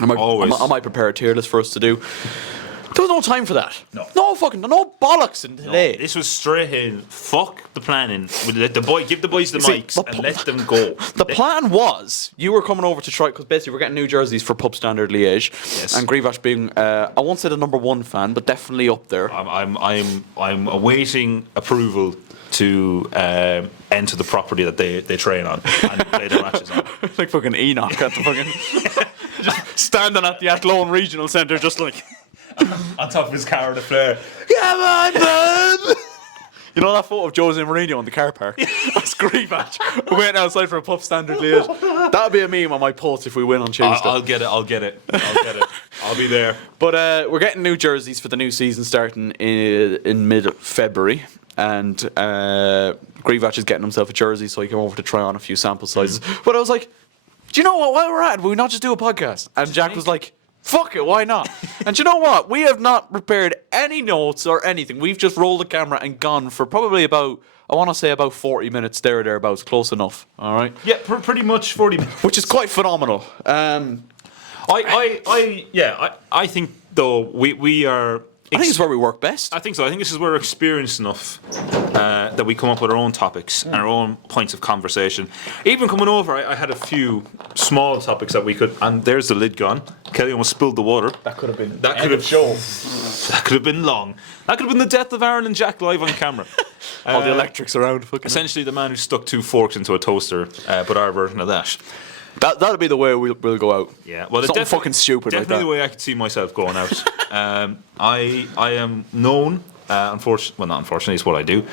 Always. I might prepare a tier list for us to do. There was no time for that. No. No bollocks in today. This was straight in. Fuck the planning. We'll let give the boys the See, mics the and pl- let them go. The plan was you were coming over to try, because basically we're getting new jerseys for Pub Standard Liège, Yes. and Grivash being I won't say the number one fan, but definitely up there. I'm awaiting approval to enter the property that they train on and play their matches on. Like fucking Enoch at the fucking just standing at the Athlone Regional Centre, just like On top of his car with a flare. come on, man. You know that photo of Jose Mourinho in the car park? That's Grivash. We're waiting outside for a Pub Standard Liège. That'll be a meme on my post if we win on Tuesday. I'll get it. I'll be there. But we're getting new jerseys for the new season starting in mid-February. And Grivash is getting himself a jersey, so he came over to try on a few sample sizes. But I was like, do you know what? While we're at it, will we not just do a podcast? And Jack was like, fuck it, why not? And do you know what? We have not prepared any notes or anything. We've just rolled the camera and gone for probably about, I want to say about 40 minutes thereabouts. Close enough. All right? Yeah, pretty much 40 minutes. Which is quite phenomenal. I think though we are. I think it's where we work best. I think so. I think this is where we're experienced enough that we come up with our own topics and our own points of conversation. Even coming over, I had a few small topics that we could. And there's the lid gone. Kelly almost spilled the water. That could have been. That could have been long. That could have been the death of Aaron and Jack live on camera. All the electrics around. Essentially, the man who stuck 2 forks into a toaster, but our version of that. That'll be the way we'll go out. Yeah, well, something fucking stupid like that. Definitely the way I could see myself going out. I am known, unfortunately, it's what I do,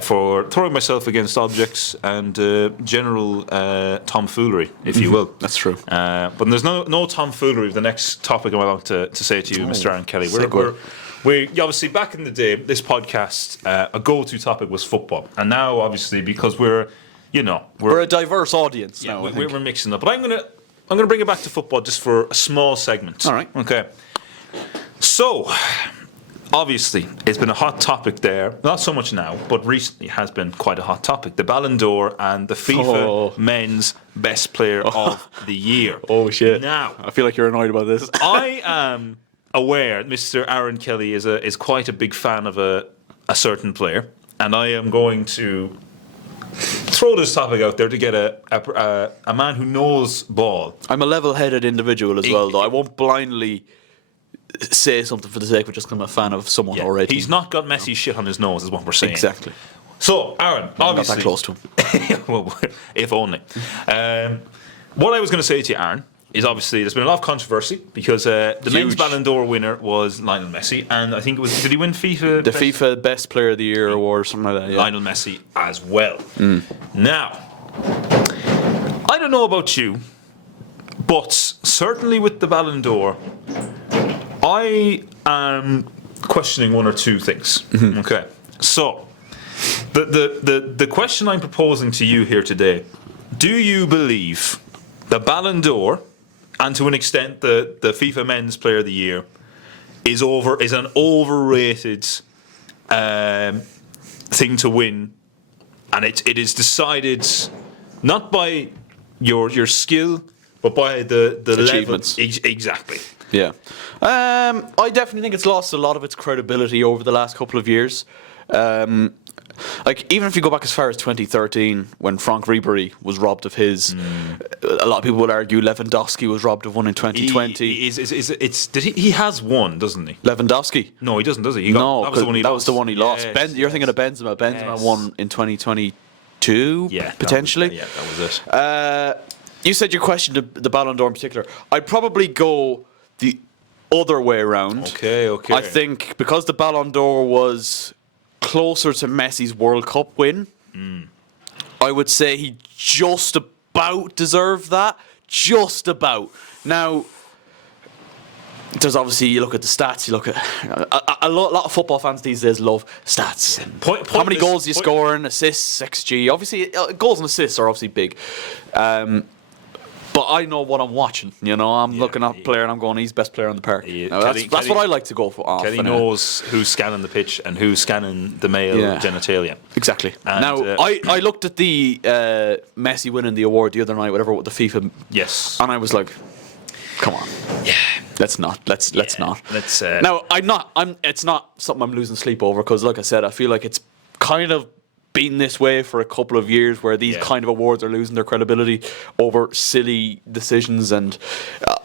for throwing myself against objects and general tomfoolery, if you will. That's true. But there's no tomfoolery with the next topic I want to say to you, Mr. Aaron Kelly. We obviously, back in the day, this podcast, a go-to topic was football, and now obviously because we're a diverse audience now. We're mixing up, but I'm gonna bring it back to football just for a small segment. All right. Okay. So, obviously, it's been a hot topic there. Not so much now, but recently has been quite a hot topic. The Ballon d'Or and the FIFA Men's Best Player of the Year. Oh shit! Now, I feel like you're annoyed about this. I am aware Mr. Aaron Kelly is quite a big fan of a certain player, and I am going to throw this topic out there to get a man who knows ball. I'm a level-headed individual as well, though. I won't blindly say something for the sake of just because I'm a fan of someone already. He's not got messy shit on his nose, is what we're saying. Exactly. So, Aaron, obviously, not that close to him. well, if only. What I was going to say to you, Aaron, is obviously there's been a lot of controversy because the men's Huge. Ballon d'Or winner was Lionel Messi, and I think it was, did he win FIFA? The FIFA Best Player of the Year award or something like that. Yeah. Lionel Messi as well. Now, I don't know about you, but certainly with the Ballon d'Or, I am questioning one or two things. Okay, so the question I'm proposing to you here today: do you believe the Ballon d'Or, and to an extent the FIFA Men's Player of the Year, is an overrated thing to win, and it is decided not by your skill, but by the Achievements. level. Exactly. Yeah. I definitely think it's lost a lot of its credibility over the last couple of years. Like, even if you go back as far as 2013, when Franck Ribéry was robbed of his, a lot of people would argue Lewandowski was robbed of one in 2020. He has one, doesn't he? Lewandowski? No, he doesn't, does he? No, that was the one he that lost. was the one he lost. Yes, You're thinking of Benzema. Benzema Yes. won in 2022, Yeah, potentially. that was it. You said you questioned the Ballon d'Or in particular. I'd probably go the other way around. Okay. I think because the Ballon d'Or was closer to Messi's World Cup win, I would say he just about deserved that. Just about. Now, there's obviously, you look at the stats, you look at a lot of football fans these days love stats. How many goals do you score and assists, XG? Obviously, goals and assists are obviously big. But I know what I'm watching. You know, I'm looking at a player and I'm going, he's best player on the park. Now, that's what I like to go for. Kelly knows who's scanning the pitch and who's scanning the male genitalia. Exactly. And, now, I looked at the Messi winning the award the other night, whatever, with the FIFA. Yes. And I was like, come on. Yeah. Let's not. Let's not. Now, it's not something I'm losing sleep over because, like I said, I feel like it's kind of been this way for a couple of years where these kind of awards are losing their credibility over silly decisions, and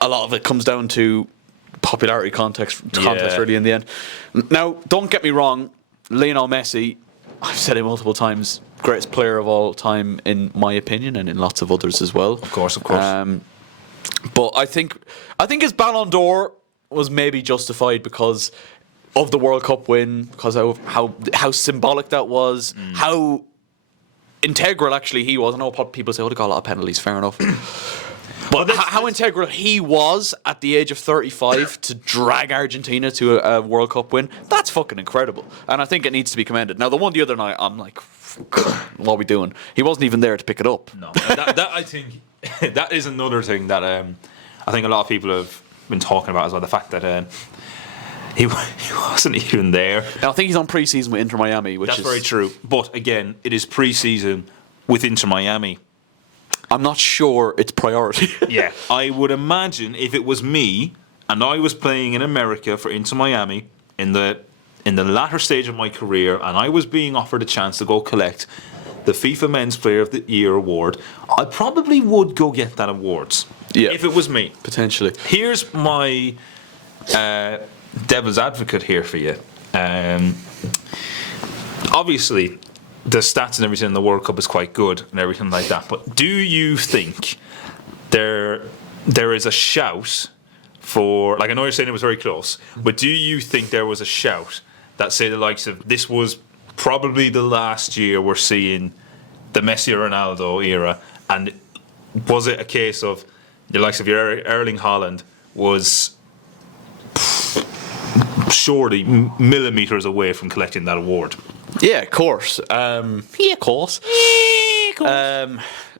a lot of it comes down to popularity context really in the end. Now, don't get me wrong, Lionel Messi, I've said it multiple times, greatest player of all time in my opinion, and in lots of others as well. Of course. But I think his Ballon d'Or was maybe justified because of the World Cup win, because of how symbolic that was, how integral actually he was. I know people say, "Oh, they got a lot of penalties." Fair enough. But how integral he was at the age of 35 to drag Argentina to a World Cup win, that's fucking incredible. And I think it needs to be commended. Now, the one the other night, I'm like, what are we doing? He wasn't even there to pick it up. No, that I think that is another thing that I think a lot of people have been talking about as well. The fact that he wasn't even there. Now, I think he's on pre-season with Inter Miami, which That's is very true. But again, it is pre-season with Inter Miami. I'm not sure it's priority. Yeah, I would imagine if it was me and I was playing in America for Inter Miami in the latter stage of my career, and I was being offered a chance to go collect the FIFA Men's Player of the Year award, I probably would go get that award. Yeah. If it was me. Potentially. Here's my devil's advocate here for you. Obviously, the stats and everything in the World Cup is quite good and everything like that. But do you think there is a shout for, like, I know you're saying it was very close, but do you think there was a shout that, say, the likes of, this was probably the last year we're seeing the Messi or Ronaldo era, and was it a case of the likes of your Erling Haaland was surely millimetres away from collecting that award? Yeah, of course.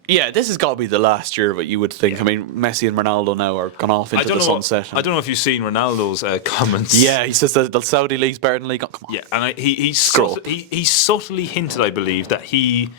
Yeah, this has got to be the last year of it, you would think. Yeah. I mean, Messi and Ronaldo now are gone off into the sunset. I don't know if you've seen Ronaldo's comments. Yeah, he says the Saudi league's better than the league. Come on. Yeah, and he subtly hinted, I believe, that he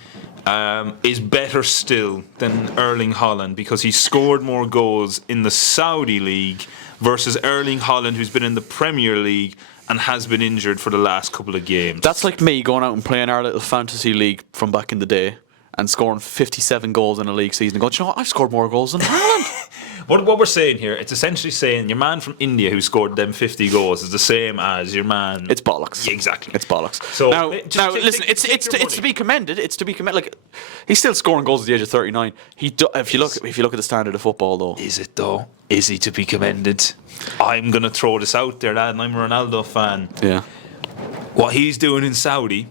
is better still than Erling Haaland because he scored more goals in the Saudi league versus Erling Haaland, who's been in the Premier League and has been injured for the last couple of games. That's like me going out and playing our little fantasy league from back in the day. and scoring 57 goals in a league season and going, you know what, I've scored more goals than Haaland. What we're saying here, it's essentially saying your man from India who scored them 50 goals is the same as your man. It's bollocks. Yeah, exactly. It's bollocks. So now listen, take it's to be commended. It's to be commended. Like, he's still scoring goals at the age of 39. If you look at the standard of football, though, is it though? Is he to be commended? I'm gonna throw this out there, lad, and I'm a Ronaldo fan. Yeah. What he's doing in Saudi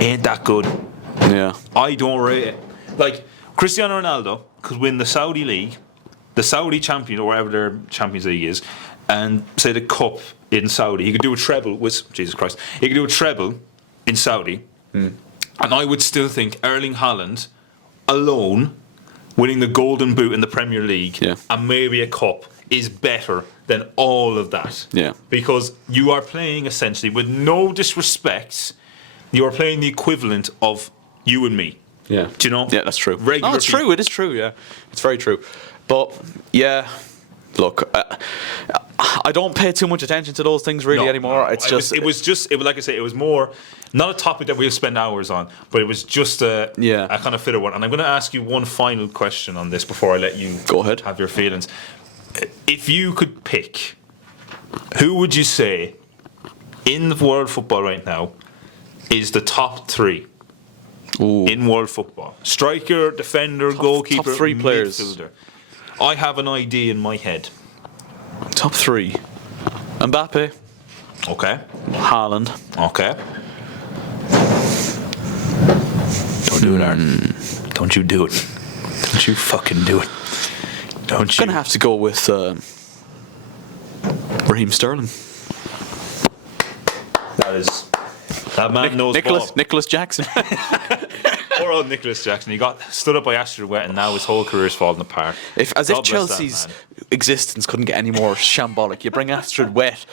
ain't that good. Yeah. I don't rate it. Like, Cristiano Ronaldo could win the Saudi League, the Saudi Champion, or whatever their Champions League is, and say the cup in Saudi. He could do a treble with Jesus Christ. He could do a treble in Saudi, and I would still think Erling Haaland alone winning the Golden Boot in the Premier League and maybe a cup is better than all of that. Yeah. Because you are playing essentially, with no disrespect, you are playing the equivalent of you and me. Yeah. Do you know? Yeah, that's true. Regular No, it's true. It is true. Yeah, it's very true. But yeah, look, I don't pay too much attention to those things really anymore. It's just it was like I say, it was more not a topic that we'll spend hours on, but it was just a kind of fitter one. And I'm going to ask you one final question on this before I let you go ahead, have your feelings. If you could pick, who would you say in the world football right now is the top three? Ooh. In world football? Striker, defender, goalkeeper, top three players. Midfielder. I have an idea in my head. Top three. Mbappe. Okay. Haaland. Okay. Don't do it, Aaron. Don't you do it. Don't you fucking do it. Don't you. I'm going to have to go with Raheem Sterling. That man knows Nicholas Jackson. Poor old Nicholas Jackson. He got stood up by Astrid Wet and now his whole career's falling apart. If Chelsea's existence couldn't get any more shambolic, you bring Astrid Wet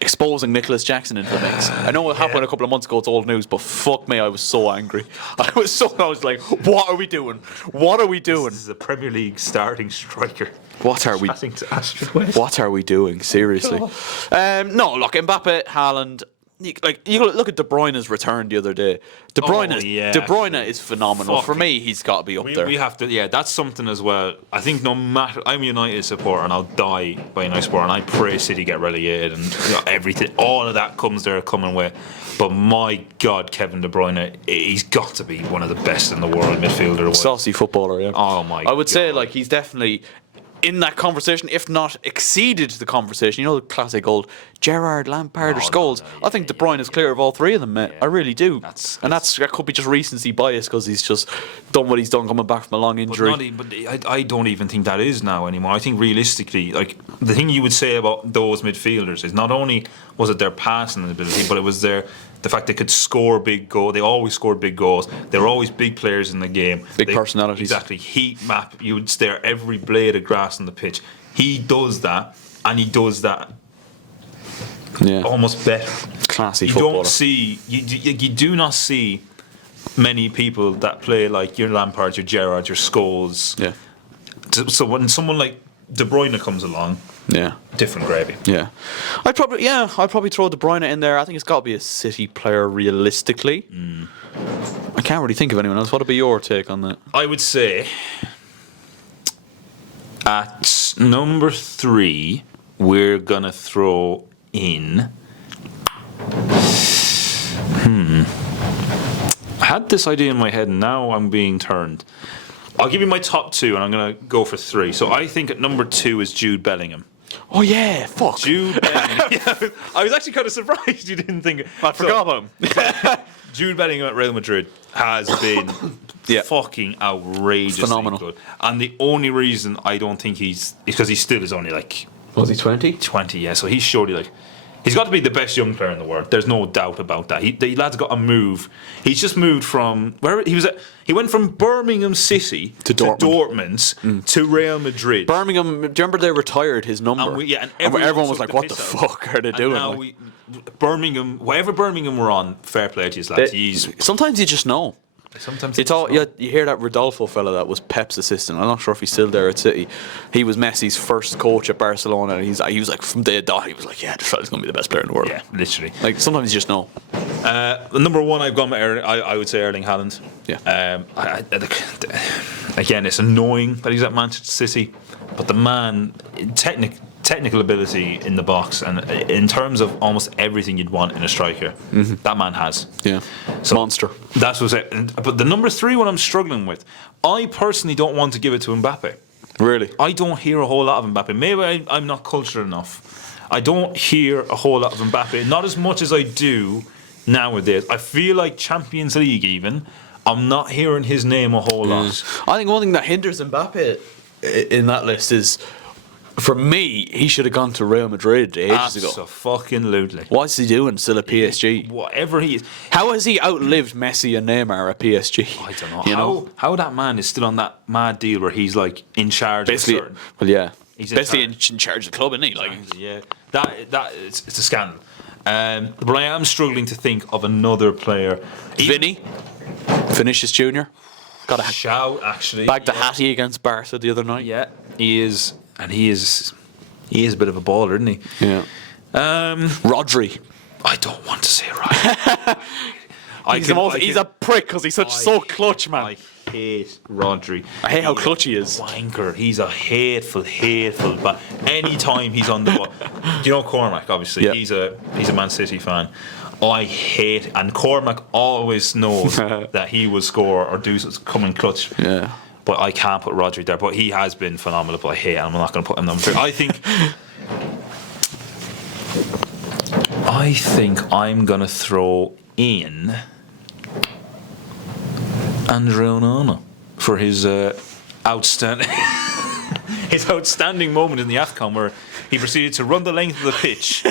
exposing Nicholas Jackson into the mix. I know it happened a couple of months ago, it's old news, but fuck me, I was so angry. I was like, what are we doing? What are we doing? This is a Premier League starting striker. What are we doing? What are we doing? Seriously. No, look, Mbappe, Haaland. You look at De Bruyne's return the other day. De Bruyne is phenomenal. For me, he's got to be up there. We have to, that's something as well. I think no matter, I'm a United supporter and I'll die by United supporter, and I pray City get relegated and everything. All of that comes there coming with. But my God, Kevin De Bruyne, he's got to be one of the best in the world midfielder. Saucy footballer, yeah. Oh my! I would say he's definitely in that conversation, if not exceeded the conversation. You know, the classic old Gerrard, Lampard, or Scholes. I think De Bruyne is clear of all three of them, mate. I really do. That could be just recency bias because he's just done what he's done coming back from a long injury. But I don't even think that is now anymore. I think realistically, the thing you would say about those midfielders is not only was it their passing ability, but it was the fact they could score big goals. They always scored big goals. They were always big players in the game. Big personalities. Exactly. Heat map. You would stare every blade of grass on the pitch. He does that, and he does that almost better. Classy you footballer. Don't see you do not see many people that play like your Lampards, your Gerrards, your Scholes. Yeah. So when someone like De Bruyne comes along, different gravy. Yeah, I'd probably throw De Bruyne in there. I think it's got to be a City player realistically. I can't really think of anyone else. What would be your take on that? I would say at number 3 we're gonna throw in. I had this idea in my head and now I'm being turned. I'll give you my top 2 and I'm going to go for 3. So I think at number 2 is Jude Bellingham. Oh yeah, fuck. Jude Bellingham. I was actually kind of surprised you didn't think it. I forgot about him. Jude Bellingham at Real Madrid has been fucking outrageously phenomenal. Good. And the only reason I don't think he's because he still is only was he 20? 20, yeah. So he's surely he's got to be the best young player in the world. There's no doubt about that. The lad's got to move. He's just moved from where he was at. He went from Birmingham City to Dortmund to Real Madrid. Birmingham. Do you remember they retired his number? And everyone was like, "What the fuck are they doing?" Now Birmingham, whatever Birmingham were on, fair play to his lads. Sometimes you just know. Sometimes you hear that Rodolfo fella that was Pep's assistant. I'm not sure if he's still there at City. He was Messi's first coach at Barcelona, and he was like from day dot. He was like, "Yeah, this fella's gonna be the best player in the world." Yeah, literally. Like sometimes you just know. The number one, I've gone with I would say Erling Haaland. Yeah. Again, it's annoying that he's at Manchester City, but the man, technical ability in the box, and in terms of almost everything you'd want in a striker, that man has. Yeah. So Monster. That's what's it. But the number three one I'm struggling with. I personally don't want to give it to Mbappe. Really? I don't hear a whole lot of Mbappe. Maybe I'm not cultured enough. I don't hear a whole lot of Mbappe. Not as much as I do nowadays. I feel like Champions League even, I'm not hearing his name a whole lot. I think one thing that hinders Mbappe in that list is, for me, he should have gone to Real Madrid ages ago. Absolutely. What's he doing still at PSG? Whatever he is. How has he outlived Messi and Neymar at PSG? I don't know. How that man is still on that mad deal where he's like in charge Basically, of certain. well, yeah. He's basically in charge of the club, isn't he? Like, yeah. It's a scandal. But I am struggling to think of another player. Vinny, Vinicius Junior, got a shout actually. bagged the Hattie against Barca the other night. Yeah, he is, and he is a bit of a baller, isn't he? Yeah. Rodri. I don't want to say Rodri. He's a prick because he's so clutch, man. I hate Rodri. I hate how clutch he is. Wanker. He's a hateful. But anytime he's on the ball, you know Cormac. Obviously, Yeah. he's a Man City fan. I hate, and Cormac always knows that he will score or come in clutch. Yeah. But I can't put Rodri there. But he has been phenomenal. But I hate him. I'm not going to put him number 3. I think I'm going to throw in Andre Onana for his outstanding moment in the AFCON where he proceeded to run the length of the pitch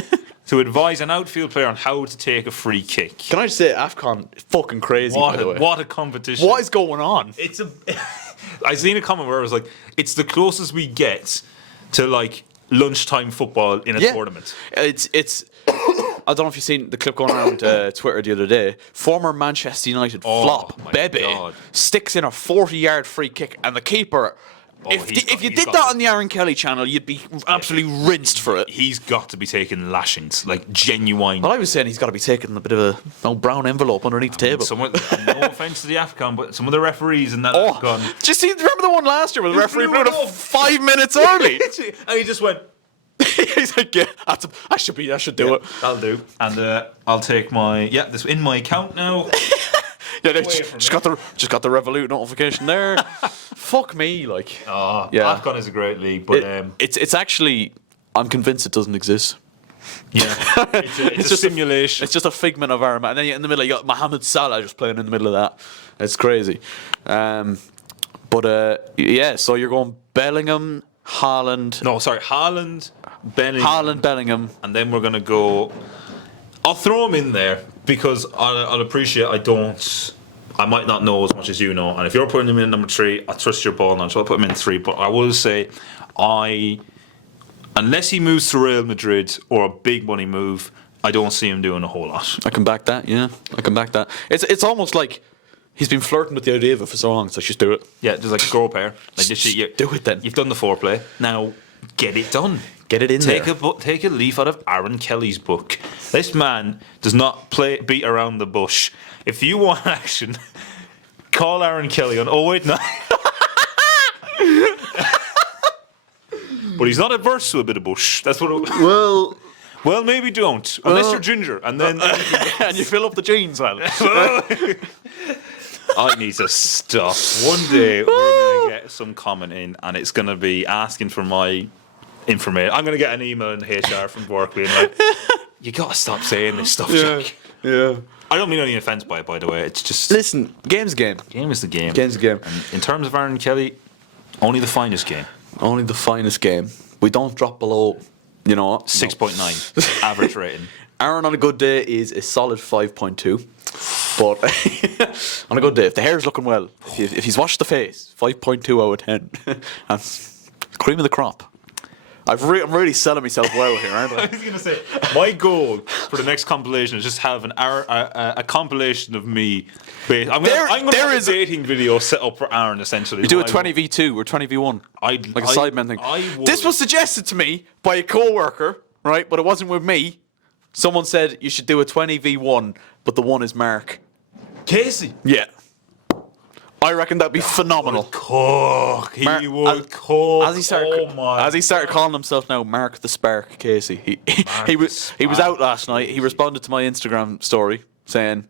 to advise an outfield player on how to take a free kick. Can I just say, AFCON fucking crazy, by the way. What a competition. What is going on? I seen a comment where it was like, it's the closest we get to like lunchtime football in a tournament. It's I don't know if you've seen the clip going around Twitter the other day. Former Manchester United flop Bebe sticks in a 40-yard free kick, and the keeper. If you did that on the Aaron Kelly channel, you'd be absolutely rinsed for it. He's got to be taking lashings, like genuine. Well, I was saying he's got to be taking a bit of a brown envelope underneath the table. No offense to the AFCON, but some of the referees in that AFCON. Did you see? Remember the one last year where the referee blew it up 5 minutes early? And he just went. He's like, yeah, I should do it. That'll do. And I'll take my this in my account now. Yeah, they just got the Revolut notification there. Fuck me, like. AFCON is a great league, but it's actually, I'm convinced it doesn't exist. Yeah, it's just a simulation. It's just a figment of our mind. And then in the middle, you got Mohamed Salah just playing in the middle of that. It's crazy. So you're going Bellingham, Haaland. No, sorry, Haaland, Bellingham, and then we're gonna go. I'll throw him in there because I'll appreciate. I might not know as much as you know, and if you're putting him in number 3, I trust your ball on, so I'll put him in 3. But I will say, unless he moves to Real Madrid or a big money move, I don't see him doing a whole lot. I can back that. Yeah, I can back that. It's almost like he's been flirting with the idea of it for so long, so just do it. Yeah, just like grow a pair. Like this shit, do it then. You've done the foreplay. Now get it done. Get it in there. Take a leaf out of Aaron Kelly's book. This man does not beat around the bush. If you want action, call Aaron Kelly on 089. But he's not adverse to a bit of bush. That's what. Well, maybe don't. Unless you're ginger, and then and you fill up the jeans, well. I need to stop. One day we're gonna get some comment in, and it's gonna be asking for my information. I'm gonna get an email in HR from work being like, "You gotta stop saying this stuff, Jack." Yeah. I don't mean any offence by it, by the way. It's just listen. Game's a game. Game is the game. Game's a game. And in terms of Aaron Kelly, only the finest game. Only the finest game. We don't drop below. 6.9 average rating. Aaron on a good day is a solid 5.2. But on a good day, if the hair's looking well, if he's washed the face, 5.2 out of 10. That's cream of the crop. I'm really selling myself well here, aren't I I? was going to say, my goal for the next compilation is just have a compilation of me. I'm going to have a dating video set up for Aaron, essentially. We do a 20v2 or 20v1. Like a Sidemen thing. This was suggested to me by a co-worker, right? But it wasn't with me. Someone said you should do a 20v1, but the one is Mark. Casey. Yeah. I reckon that'd be phenomenal. Cook. He would cook. As he started calling himself now Mark the Spark Casey. He was out last night. He responded to my Instagram story saying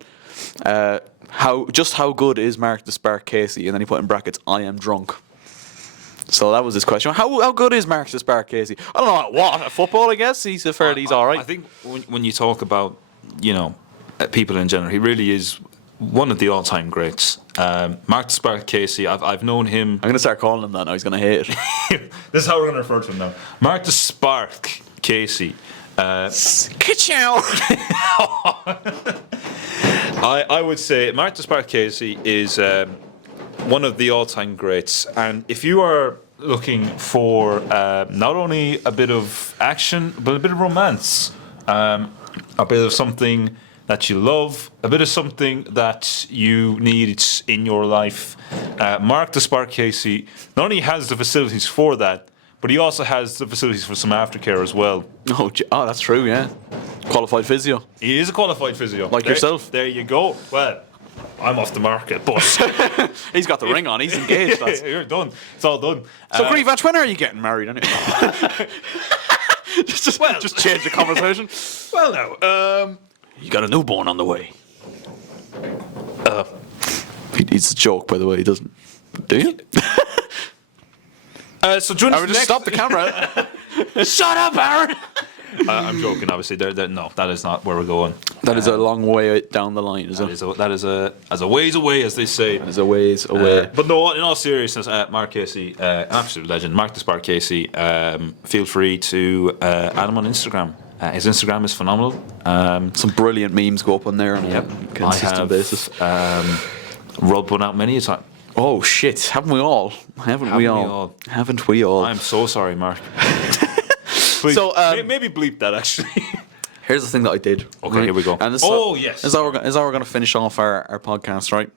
how good is Mark the Spark Casey, and then he put in brackets, I am drunk. So that was his question. How good is Mark the Spark Casey? I don't know what, at football, I guess. He's all right. I think when you talk about, people in general, he really is one of the all-time greats. Mark the Spark Casey, I've known him. I'm going to start calling him that now. He's going to hate it. This is how we're going to refer to him now. Mark the Spark Casey. Ka-chow! I would say Mark the Spark Casey is one of the all-time greats. And if you are looking for not only a bit of action, but a bit of romance, a bit of something that you love, a bit of something that you need in your life, Mark the Spark Casey not only has the facilities for that, but he also has the facilities for some aftercare as well. Oh, that's true, yeah. Qualified physio. He is a qualified physio. Like yourself. There you go. Well, I'm off the market, but... He's got the ring on. He's engaged. You're done. It's all done. So, Grievanch, when are you getting married? Anyway? just change the conversation. Well, now, you got a newborn on the way. It's a joke, by the way. He doesn't. Do you? So join us next. Stop the camera. Shut up, Aaron. I'm joking, obviously. No, that is not where we're going. That is a long way down the line, is it? That is a ways away, as they say. That is a ways away. But no, in all seriousness, Mark Casey, absolute legend. Mark the Spark Casey. Feel free to add him on Instagram. His Instagram is phenomenal. Some brilliant memes go up on there on a consistent basis. Rubbed one out many a time. Oh shit! Haven't we all? Haven't we all? Haven't we all? I'm so sorry, Mark. Please, so maybe bleep that actually. Here's the thing that I did. Okay, right? Here we go. And this yes. Is how we're going to finish off our podcast, right?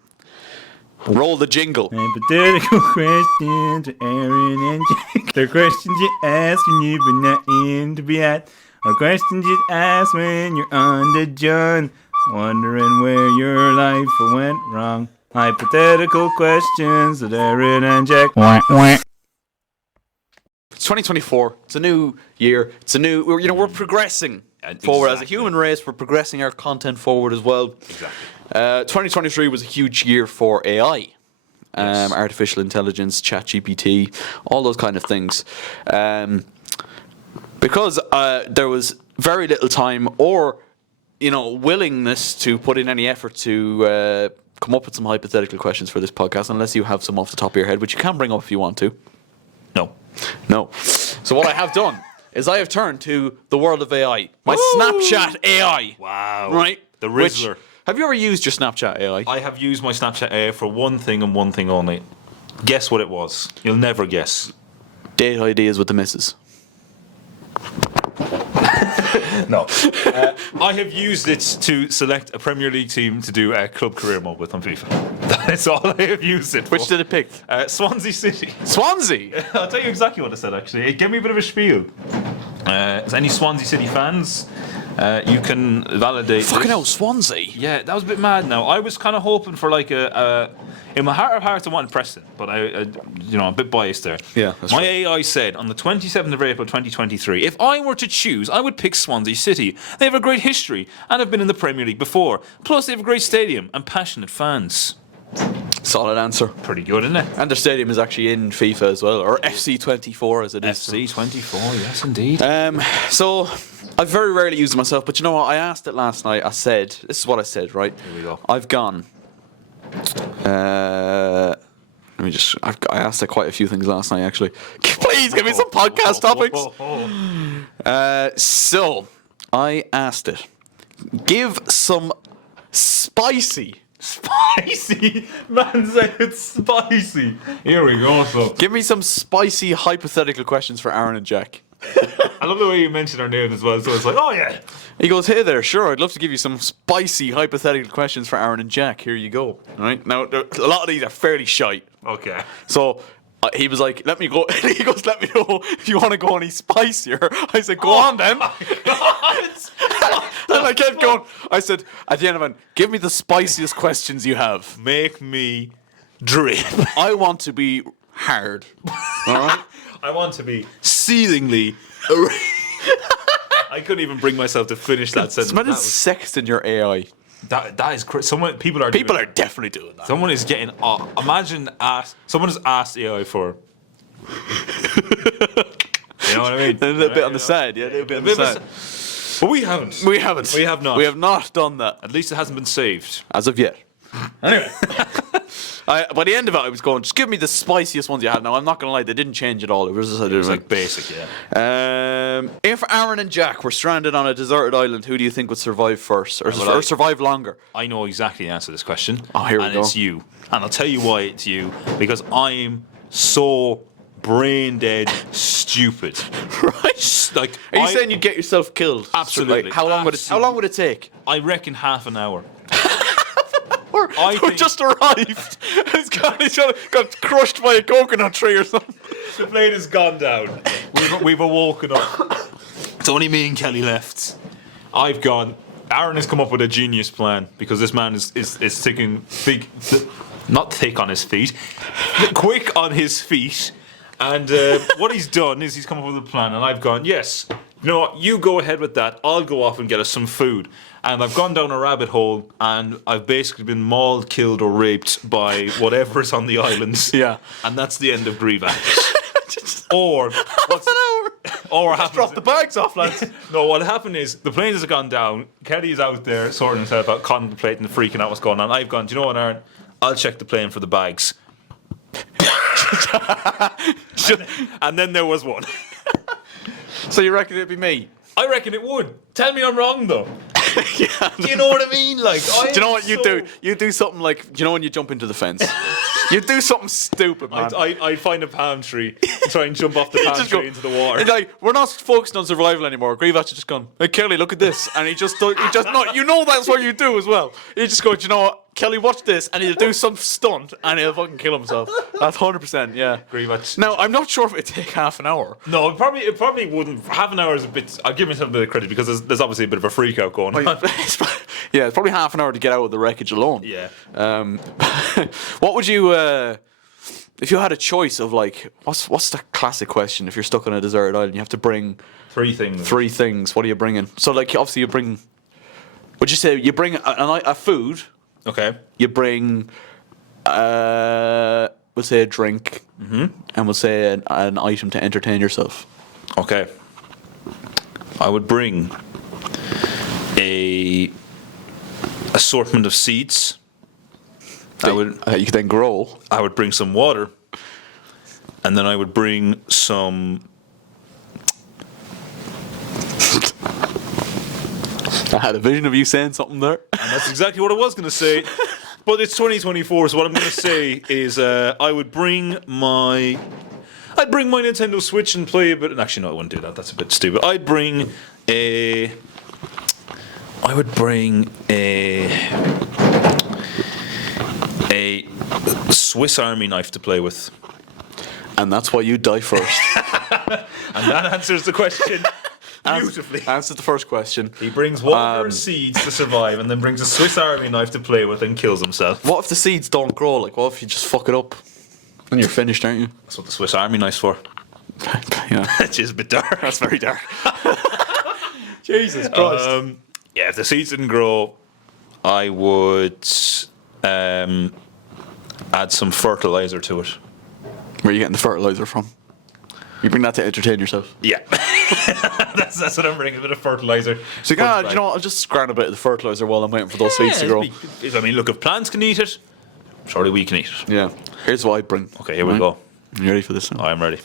Roll the jingle. Hypothetical questions to Aaron and Jack. They're questions you ask when you've been not in to be at. Or questions you ask when you're on the John, wondering where your life went wrong. Hypothetical questions to Aaron and Jack. It's 2024. It's a new year. We're progressing forward as a human race. We're progressing our content forward as well. Exactly. 2023 was a huge year for AI. Yes. Artificial intelligence, ChatGPT, all those kind of things. Because there was very little time or, willingness to put in any effort to come up with some hypothetical questions for this podcast, unless you have some off the top of your head, which you can bring up if you want to. No. So what I have done is I have turned to the world of AI. My Snapchat AI. Wow. Right? The Rizzler. Have you ever used your Snapchat AI? I have used my Snapchat AI for one thing and one thing only. Guess what it was? You'll never guess. Date ideas with the missus. No. I have used it to select a Premier League team to do a club career mode with on FIFA. That's all I have used it for. Which did it pick? Swansea City. Swansea? I'll tell you exactly what it said, actually. It gave me a bit of a spiel. Any Swansea City fans, you can validate. Fucking hell, Swansea? Yeah, that was a bit mad now. I was kind of hoping for like in my heart of hearts I wanted Preston, but I'm a bit biased there. Yeah, that's my right. AI said on the 27th of April 2023, if I were to choose, I would pick Swansea City. They have a great history and have been in the Premier League before. Plus, they have a great stadium and passionate fans. Solid answer. Pretty good, isn't it? And their stadium is actually in FIFA as well, or FC24 as it is. FC24, yes indeed. So, I very rarely use it myself, but you know what? I asked it last night. This is what I said, right? Here we go. I've gone. I asked it quite a few things last night, actually. Please give me some podcast topics. So, I asked it, give some spicy. Spicy? Man said it's spicy. Here we go, so. Give me some spicy hypothetical questions for Aaron and Jack. I love the way you mentioned our names as well. So it's like, oh yeah. He goes, hey there, sure, I'd love to give you some spicy hypothetical questions for Aaron and Jack. Here you go. All right? Now, a lot of these are fairly shite. Okay. So he was like, let me go. He goes, let me know if you want to go any spicier. I said, go on then. And I kept going. I said, at the end of it, give me the spiciest questions you have. Make me drip. I want to be hard. All right? I want to be seethingly. I couldn't even bring myself to finish that sentence. Imagine sex in your AI. That is crazy. People are Definitely doing that. Someone is getting. Someone has asked the AI for. You know what I mean? A little bit on the side, yeah. A little bit on the side. But we haven't. We haven't. We have not. We have not done that. At least it hasn't been saved. As of yet. Anyway. By the end of it, I was going, just give me the spiciest ones you had. Now, I'm not going to lie, they didn't change at all. It was just like basic, yeah. If Aaron and Jack were stranded on a deserted island, who do you think would survive first? Or survive longer? I know exactly the answer to this question. Oh, here we and go. it's you. And I'll tell you why it's you. Because I'm so brain dead stupid. Right? Like, Are you saying you'd get yourself killed? Absolutely. Like, how long would it take? I reckon half an hour. We just arrived. He's got crushed by a coconut tree or something. The plane has gone down. We've awoken up. It's only me and Kelly left. I've gone. Aaron has come up with a genius plan because this man is taking not thick on his feet, quick on his feet. And what he's done is he's come up with a plan, and I've gone, yes, you know what, you go ahead with that. I'll go off and get us some food. And I've gone down a rabbit hole, and I've basically been mauled, killed, or raped by whatever is on the islands. Yeah. And that's the end of Grievous. Or what's Drop the bags off, lads. No, what happened is the planes have gone down. Kelly's out there sorting himself out, contemplating, freaking out what's going on. I've gone, do you know what, Aaron? I'll check the plane for the bags. And then there was one. So you reckon it'd be me? I reckon it would. Tell me I'm wrong though. Yeah, do you know what I mean? Like, do you know what you do? You do something like, do you know when you jump into the fence? You do something stupid, man. I'd find a palm tree and try and jump off the palm tree into the water. And like, we're not focused on survival anymore. Grievous just gone, hey Kelly, look at this, and he just not. You know that's what you do as well. You just go, do you know what? Kelly, watch this, and he'll do some stunt, and he'll fucking kill himself. That's 100%, yeah. Grievous. Now, I'm not sure if it'd take half an hour. No, it probably wouldn't. Half an hour is a bit. I'll give myself a bit of credit because there's obviously a bit of a freak out going on. Yeah, it's probably half an hour to get out of the wreckage alone. Yeah. What would you, if you had a choice of like, what's the classic question? If you're stuck on a deserted island, you have to bring Three things. What are you bringing? So like, obviously you bring. Would you say you bring a food? Okay. You bring, we'll say a drink, and we'll say an item to entertain yourself. Okay. I would bring a assortment of seeds. You could then grow. I would bring some water, and then I would bring some. I had a vision of you saying something there. And that's exactly what I was going to say. But it's 2024, so what I'm going to say is I'd bring my Nintendo Switch and play a bit. Actually, no, I wouldn't do that. That's a bit stupid. I would bring a Swiss Army knife to play with. And that's why you die first. And that answers the question beautifully. Answers the first question. He brings water and seeds to survive, and then brings a Swiss Army knife to play with and kills himself. What if the seeds don't grow? Like, what if you just fuck it up? And you're finished, aren't you? That's what the Swiss Army knife's for. Yeah. It's just a bit dark. That's very dark. Jesus Christ. Yeah, if the seeds didn't grow, I would add some fertilizer to it. Where are you getting the fertilizer from? You bring that to entertain yourself. Yeah. that's what I'm bringing, a bit of fertilizer. So you know what, I'll just scrounge a bit of the fertilizer while I'm waiting for those seeds to grow. I mean, look, if plants can eat it, surely we can eat it. Yeah. Here's what I'd bring. Okay, here we go. You ready for this? Oh, I'm ready.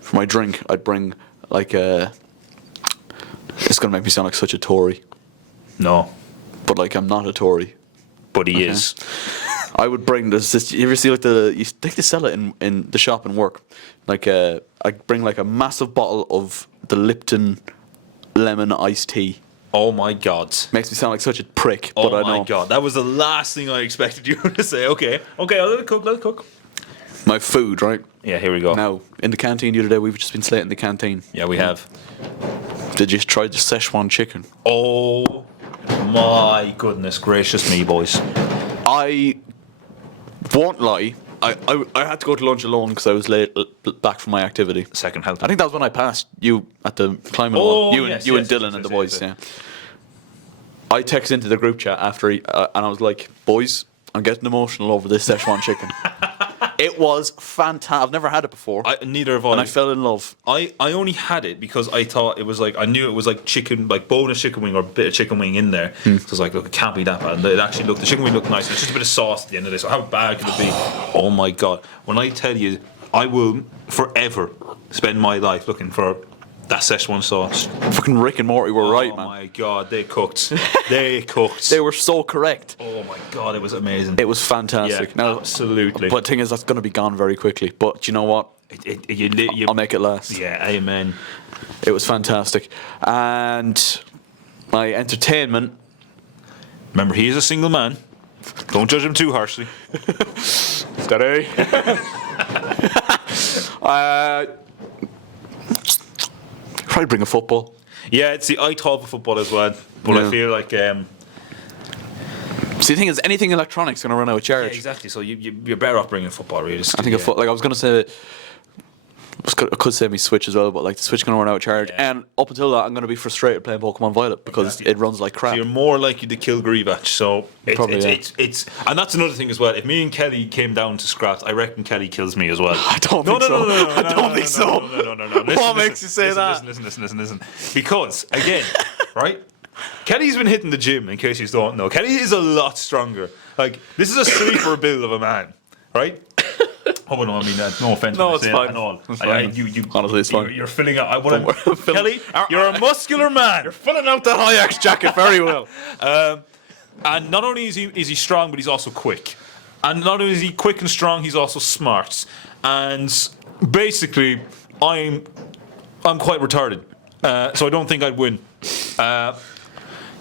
For my drink, I'd bring like a. It's gonna make me sound like such a Tory, No, but like I'm not a Tory. but he is. I would bring this. You ever see like they sell it in the shop and work? Like I'd bring like a massive bottle of the Lipton lemon iced tea. Oh my god. Makes me sound like such a prick, Oh but I know. my god. That was the last thing I expected you to say. Okay, I'll let it cook. My food, right? Yeah, here we go. Now, in the canteen the other day, we've just been slating the canteen. Yeah, we have. Did you try the Szechuan chicken? Oh my goodness gracious me, boys. I won't lie. I had to go to lunch alone because I was late back from my activity. Second health. I think that was when I passed you at the climbing Oh, wall. You yes, and yes, Dylan yes, and the yes, boys. yes. Yeah. I texted into the group chat after, and I was like, "Boys, I'm getting emotional over this Szechuan chicken." It was fantastic. I've never had it before, Neither have I. and I fell in love. I only had it because I thought it was like, I knew it was like chicken, like bonus chicken wing or a bit of chicken wing in there. So I was like, look, it can't be that bad. And it actually looked, the chicken wing looked nice. It's just a bit of sauce at the end of this. So how bad could it be? Oh my god. When I tell you, I will forever spend my life looking for that Szechuan sauce. Fucking Rick and Morty were right, man. Oh my god, they cooked. They cooked. They were so correct. Oh my god, it was amazing. It was fantastic. Yeah, absolutely. But the thing is, that's going to be gone very quickly. But you know what? I'll make it last. Yeah, amen. It was fantastic. And my entertainment. Remember, he is a single man. Don't judge him too harshly. Steady. Probably bring a football. Yeah, see, I thought of football as well, but Yeah. I feel like See, the thing is, anything electronic's going to run out of charge. yeah, exactly. So you're better off bringing football, really. I think like I was going to say, I could say my Switch as well, but like the Switch is going to run out of charge. Yeah. And up until that, I'm going to be frustrated playing Pokemon Violet because Exactly. it runs like crap. So you're more likely to kill Grievous. So Probably, yeah. it's and that's another thing as well. If me and Kelly came down to scraps, I reckon Kelly kills me as well. I don't think so. I don't think so. No. What makes you say that? Listen. Because again, right? Kelly's been hitting the gym. In case you don't know, Kelly is a lot stronger. Like this is a sleeper build of a man, right? Oh no, I mean no offense. No, when I it's say fine. That at all. It's I, fine. you, Honestly, it's fine. You're filling out. Don't worry. Kelly, you're a muscular man. You're filling out that Ajax jacket very well. And not only is he strong, but he's also quick. And not only is he quick and strong, he's also smart. And basically, I'm quite retarded, so I don't think I'd win.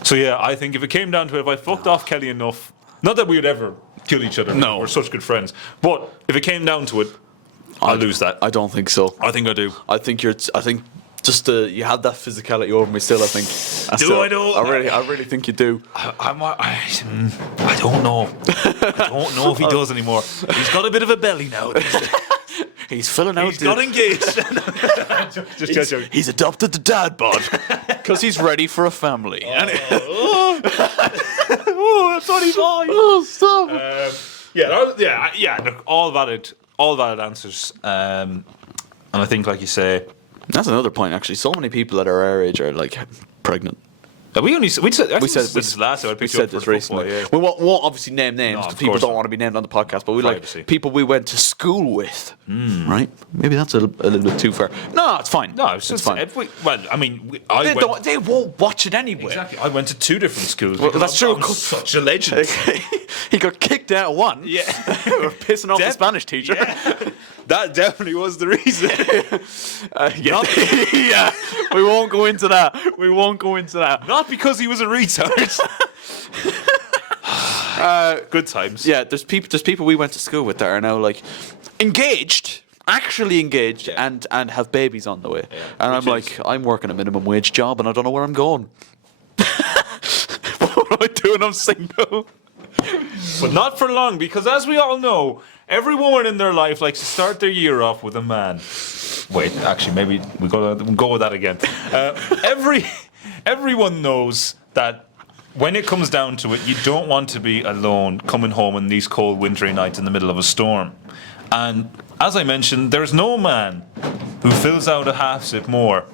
So yeah, I think if it came down to it, if I fucked off Kelly enough, not that we would ever kill each other. No. We're such good friends. But if it came down to it, I'll lose that. I don't think so. I think I do. I think just you had that physicality over me still. I think. I do? I really think you do. I don't know. I don't know if he does anymore. He's got a bit of a belly now. He's filling out. He's got engaged. just joking. He's adopted the dad bod because he's ready for a family. Oh, that's what he's like. Oh, stop! Yeah. Look, all valid answers. And I think, like you say, That's another point. Actually, so many people that are our age are like pregnant. we said this this last time. We said this recently. Yeah. We won't obviously name names No, because of people course don't not. want to be named on the podcast. But we Privacy. like people we went to school with, right? Maybe that's a little bit too far. No, it's fine. No, it's just fine. They won't watch it anyway. Exactly. I went to 2 different schools. Well, because that's true. I'm such a legend. He got kicked out of one. Yeah. for pissing off the Spanish teacher. Yeah. That definitely was the reason. Yeah, we won't go into that. Not because he was a retard. Good times. Yeah, there's people we went to school with that are now like actually engaged, Yeah. and have babies on the way. And I'm Which is- like, I'm working a minimum wage job and I don't know where I'm going. What am I doing? I'm single. But not for long, because as we all know, every woman in their life likes to start their year off with a man. Wait, actually, maybe we'll go with that again. Everyone knows that when it comes down to it, you don't want to be alone coming home on these cold wintry nights in the middle of a storm. And as I mentioned, there's no man who fills out a half sip more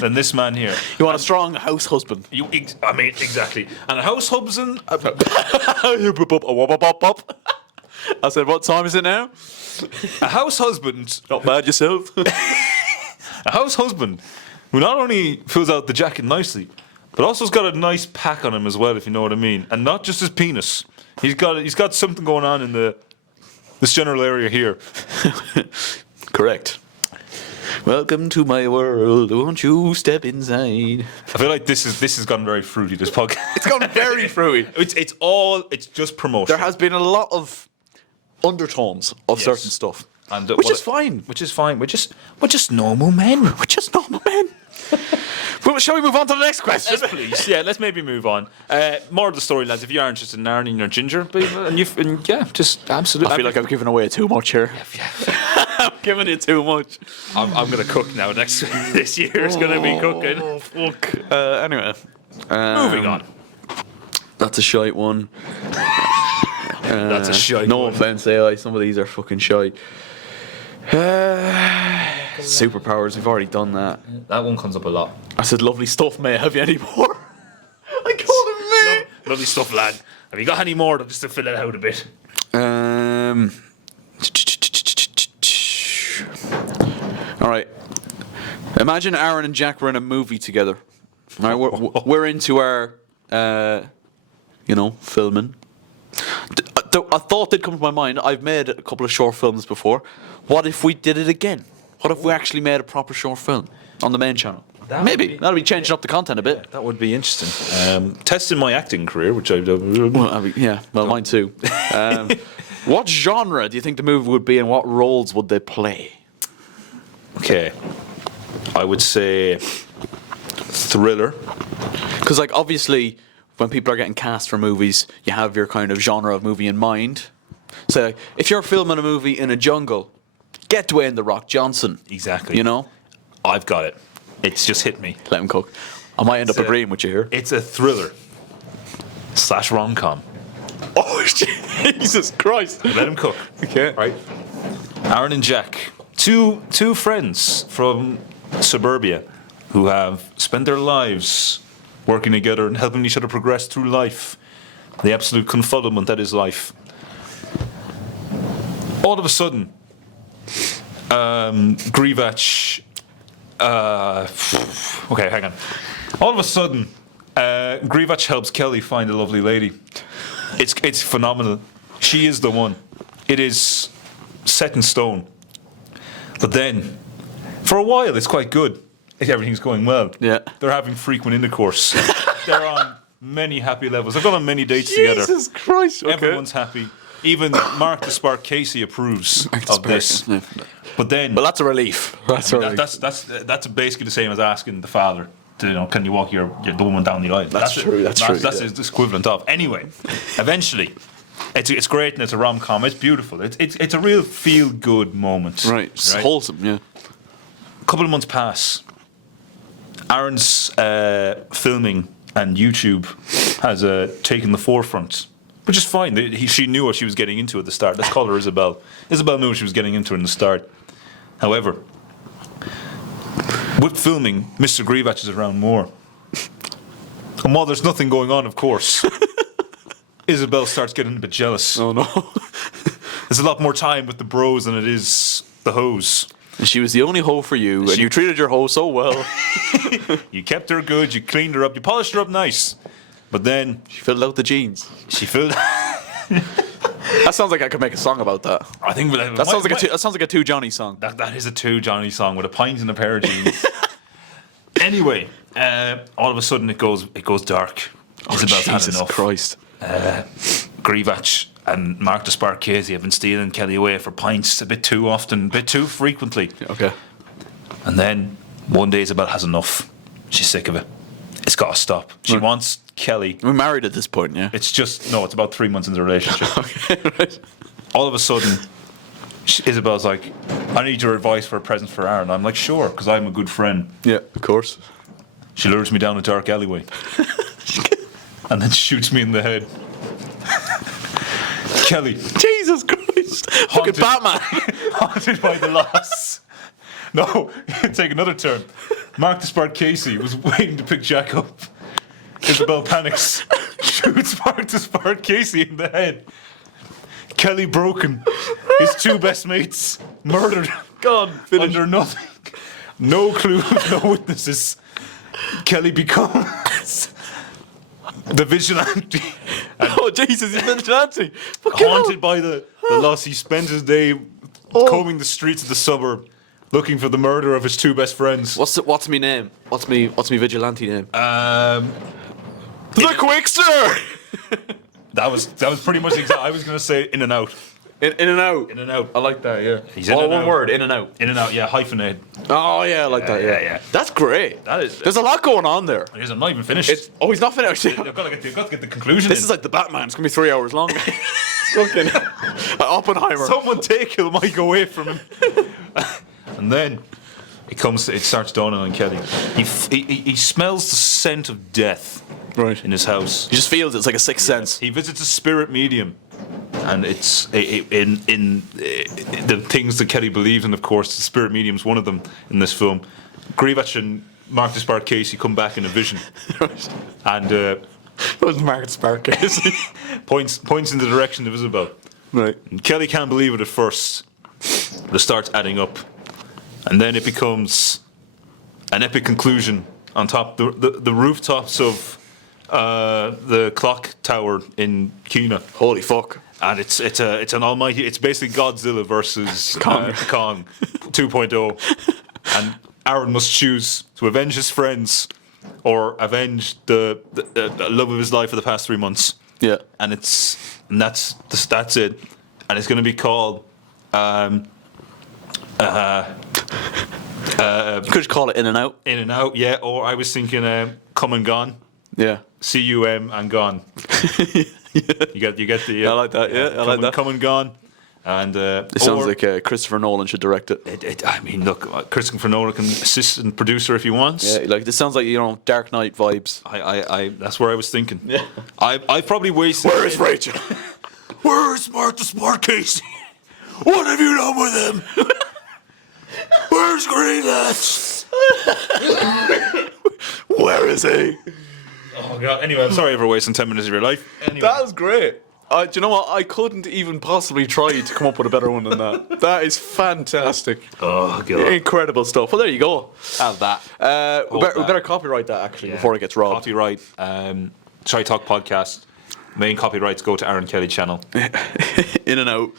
than this man here. You want a strong house husband? I mean, exactly. And a house husband. I said, what time is it now? A house husband. Not bad yourself. A house husband who not only fills out the jacket nicely, but also has got a nice pack on him as well, if you know what I mean. And not just his penis. He's got something going on in this general area here. Correct. Welcome to my world. Won't you step inside? I feel like this has gone very fruity. This podcast. It's gone very fruity. It's just promotion. There has been a lot of undertones of Yes. certain stuff, And, which is fine. Which is fine. We're just normal men. We're just normal men. Well, shall we move on to the next question? Yes, please. Yeah, let's maybe move on. More of the story, lads. If you are interested in ironing your ginger, just absolutely. I feel like I'm giving away too much here. I'm giving it too much. I'm gonna cook now. This year is gonna be cooking. Oh, fuck. Anyway. Moving on. That's a shite one. That's a shite No one. offense, AI. Some of these are fucking shite. Superpowers, we've already done that. That one comes up a lot. I said lovely stuff, mate. Have you any more? I called him mate. Lovely stuff, lad. Have you got any more just to fill it out a bit? All right. Imagine Aaron and Jack were in a movie together. All right, we're into our, filming. A thought did come to my mind. I've made a couple of short films before. What if we did it again? What if we actually made a proper short film on the main channel? Maybe that'll be changing up the content a bit. That would be interesting. Testing my acting career, which I've done. Well, mine too. What genre do you think the movie would be, and what roles would they play? Okay. I would say thriller. Because, like, obviously, when people are getting cast for movies, you have your kind of genre of movie in mind. So, like, if you're filming a movie in a jungle, get Dwayne The Rock Johnson. Exactly. You know? I've got it. It's just hit me. Let him cook. I might end up It's agreeing with you here. It's a thriller / rom-com. Oh, Jesus Christ. Let him cook. Okay. Right? Aaron and Jack, two friends from suburbia who have spent their lives working together and helping each other progress through life. The absolute confuddlement that is life. All of a sudden, Grivach. Okay, hang on. All of a sudden, Grivach helps Kelly find a lovely lady. It's phenomenal. She is the one. It is set in stone. But then, for a while, it's quite good. Everything's going well. Yeah. They're having frequent intercourse. They're on many happy levels. They've gone on many dates together. Jesus Christ. Okay. Everyone's happy. Even Mark the Spark Casey approves of this. Yeah. But then, Well, that's a relief. That's a relief. that's basically the same as asking the father to, can you walk the woman down the aisle? That's true. That's true. That's Yeah. the equivalent of. Anyway, eventually, it's great and it's a rom-com. It's beautiful. It's a real feel-good moment. Right. It's wholesome, yeah. A couple of months pass. Aaron's filming and YouTube has taken the forefront, which is fine. She knew what she was getting into at the start. Let's call her Isabel. Isabel knew what she was getting into in the start. However, with filming, Mr. Grivach is around more. And while there's nothing going on, of course, Isabel starts getting a bit jealous. Oh, no. There's a lot more time with the bros than it is the hoes. And she was the only hoe for you, and you treated your hoe so well. You kept her good, you cleaned her up, you polished her up nice. But then She filled out the jeans. she filled... That sounds like I could make a song about that. I think That sounds like a two Johnny song. That is a two Johnny song with a pint and a pair of jeans. Anyway, all of a sudden it goes dark. Isabel's had Jesus enough. Christ. Grivach and Mark the Spark Casey have been stealing Kelly away for pints a bit too often, a bit too frequently. Okay. And then one day Isabel has enough. She's sick of it. It's got to stop. She Right. wants Kelly. We're married at this point, yeah? It's about 3 months into the relationship. Okay, right. All of a sudden, Isabel's like, I need your advice for a present for Aaron. I'm like, sure, because I'm a good friend. Yeah, of course. She lures me down a dark alleyway. And then shoots me in the head. Kelly, Jesus Christ. Fucking Haunted. Batman. haunted by the loss. No, take another turn. Mark the Spark Casey was waiting to pick Jack up. Isabel panics. Shoots Mark the Spark Casey in the head. Kelly broken. His two best mates murdered. God, finish. Under nothing. No clues, no witnesses. Kelly becomes the vigilante. Oh, Jesus, he's vigilante. Fucking Haunted by the loss. He spends his day combing the streets of the suburb, looking for the murder of his two best friends. What's me name? What's me vigilante name? The Quickster. That was pretty much exact. I was going to say In and Out. In and out. In and Out. I like that. Yeah. He's in all and one out. word. In and out. In and Out. Yeah, hyphenated. Oh yeah, I like that. Yeah. yeah. That's great. That is. There's a lot going on there. I'm not even finished. He's not finished. You've got to get the conclusion. This in. is like the Batman. It's gonna be 3 hours long. Fucking Oppenheimer. Someone take him, Mike, away from him. And then it starts dawning on Kelly. He smells the scent of death in his house. He just feels it's like a sixth sense. He visits a spirit medium, and it's in the things that Kelly believed in. Of course, the spirit medium's one of them in this film. Grievous and Mark Despard Casey come back in a vision, and That was Margaret Spark. points in the direction of Isabel. Right. And Kelly can't believe it at first, but it starts adding up, and then it becomes an epic conclusion on top the rooftops of the clock tower in Kina. Holy fuck. And it's an almighty. It's basically Godzilla versus Kong 2.0, and Aaron must choose to avenge his friends or avenge the love of his life for the past 3 months. Yeah. And that's it. And it's going to be called. You could just call it In and Out. In and Out, yeah. Or I was thinking Come and Gone. Yeah. CUM and Gone. You get the. I like that. Yeah, I like that. Come and Gone. And It sounds like Christopher Nolan should direct it. I mean, look, Christopher Nolan can assist and producer if he wants. Yeah, like this sounds like Dark Knight vibes. I that's where I was thinking. Yeah. I probably wasted. Where is Rachel? Where's Martha Smart Casey? What have you done with him? Where's Grievous? Where is he? Oh god. Anyway, I'm sorry for wasting 10 minutes of your life. Anyway. That was great. Do you know what? I couldn't even possibly try to come up with a better one than that. That is fantastic. Oh god. Incredible stuff. Well, there you go. Have that. We better copyright that actually before it gets robbed. Copyright. ShiteTalk podcast. Main copyrights go to Aaron Kelly channel. In and Out.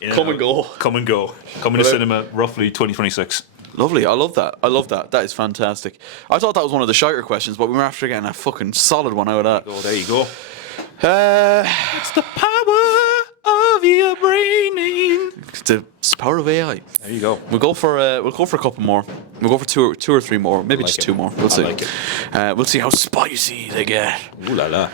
In Come and go. Come and go. Coming to cinema roughly 2026. Lovely. I love that. That is fantastic. I thought that was one of the shiter questions, but we were after getting a fucking solid one out of that. Oh, there you go. It's the power of your brain. It's the power of AI. There you go. We'll go for a couple more. We'll go for two or three more. Maybe just two more. We'll see. I like it. We'll see how spicy they get. Ooh la la.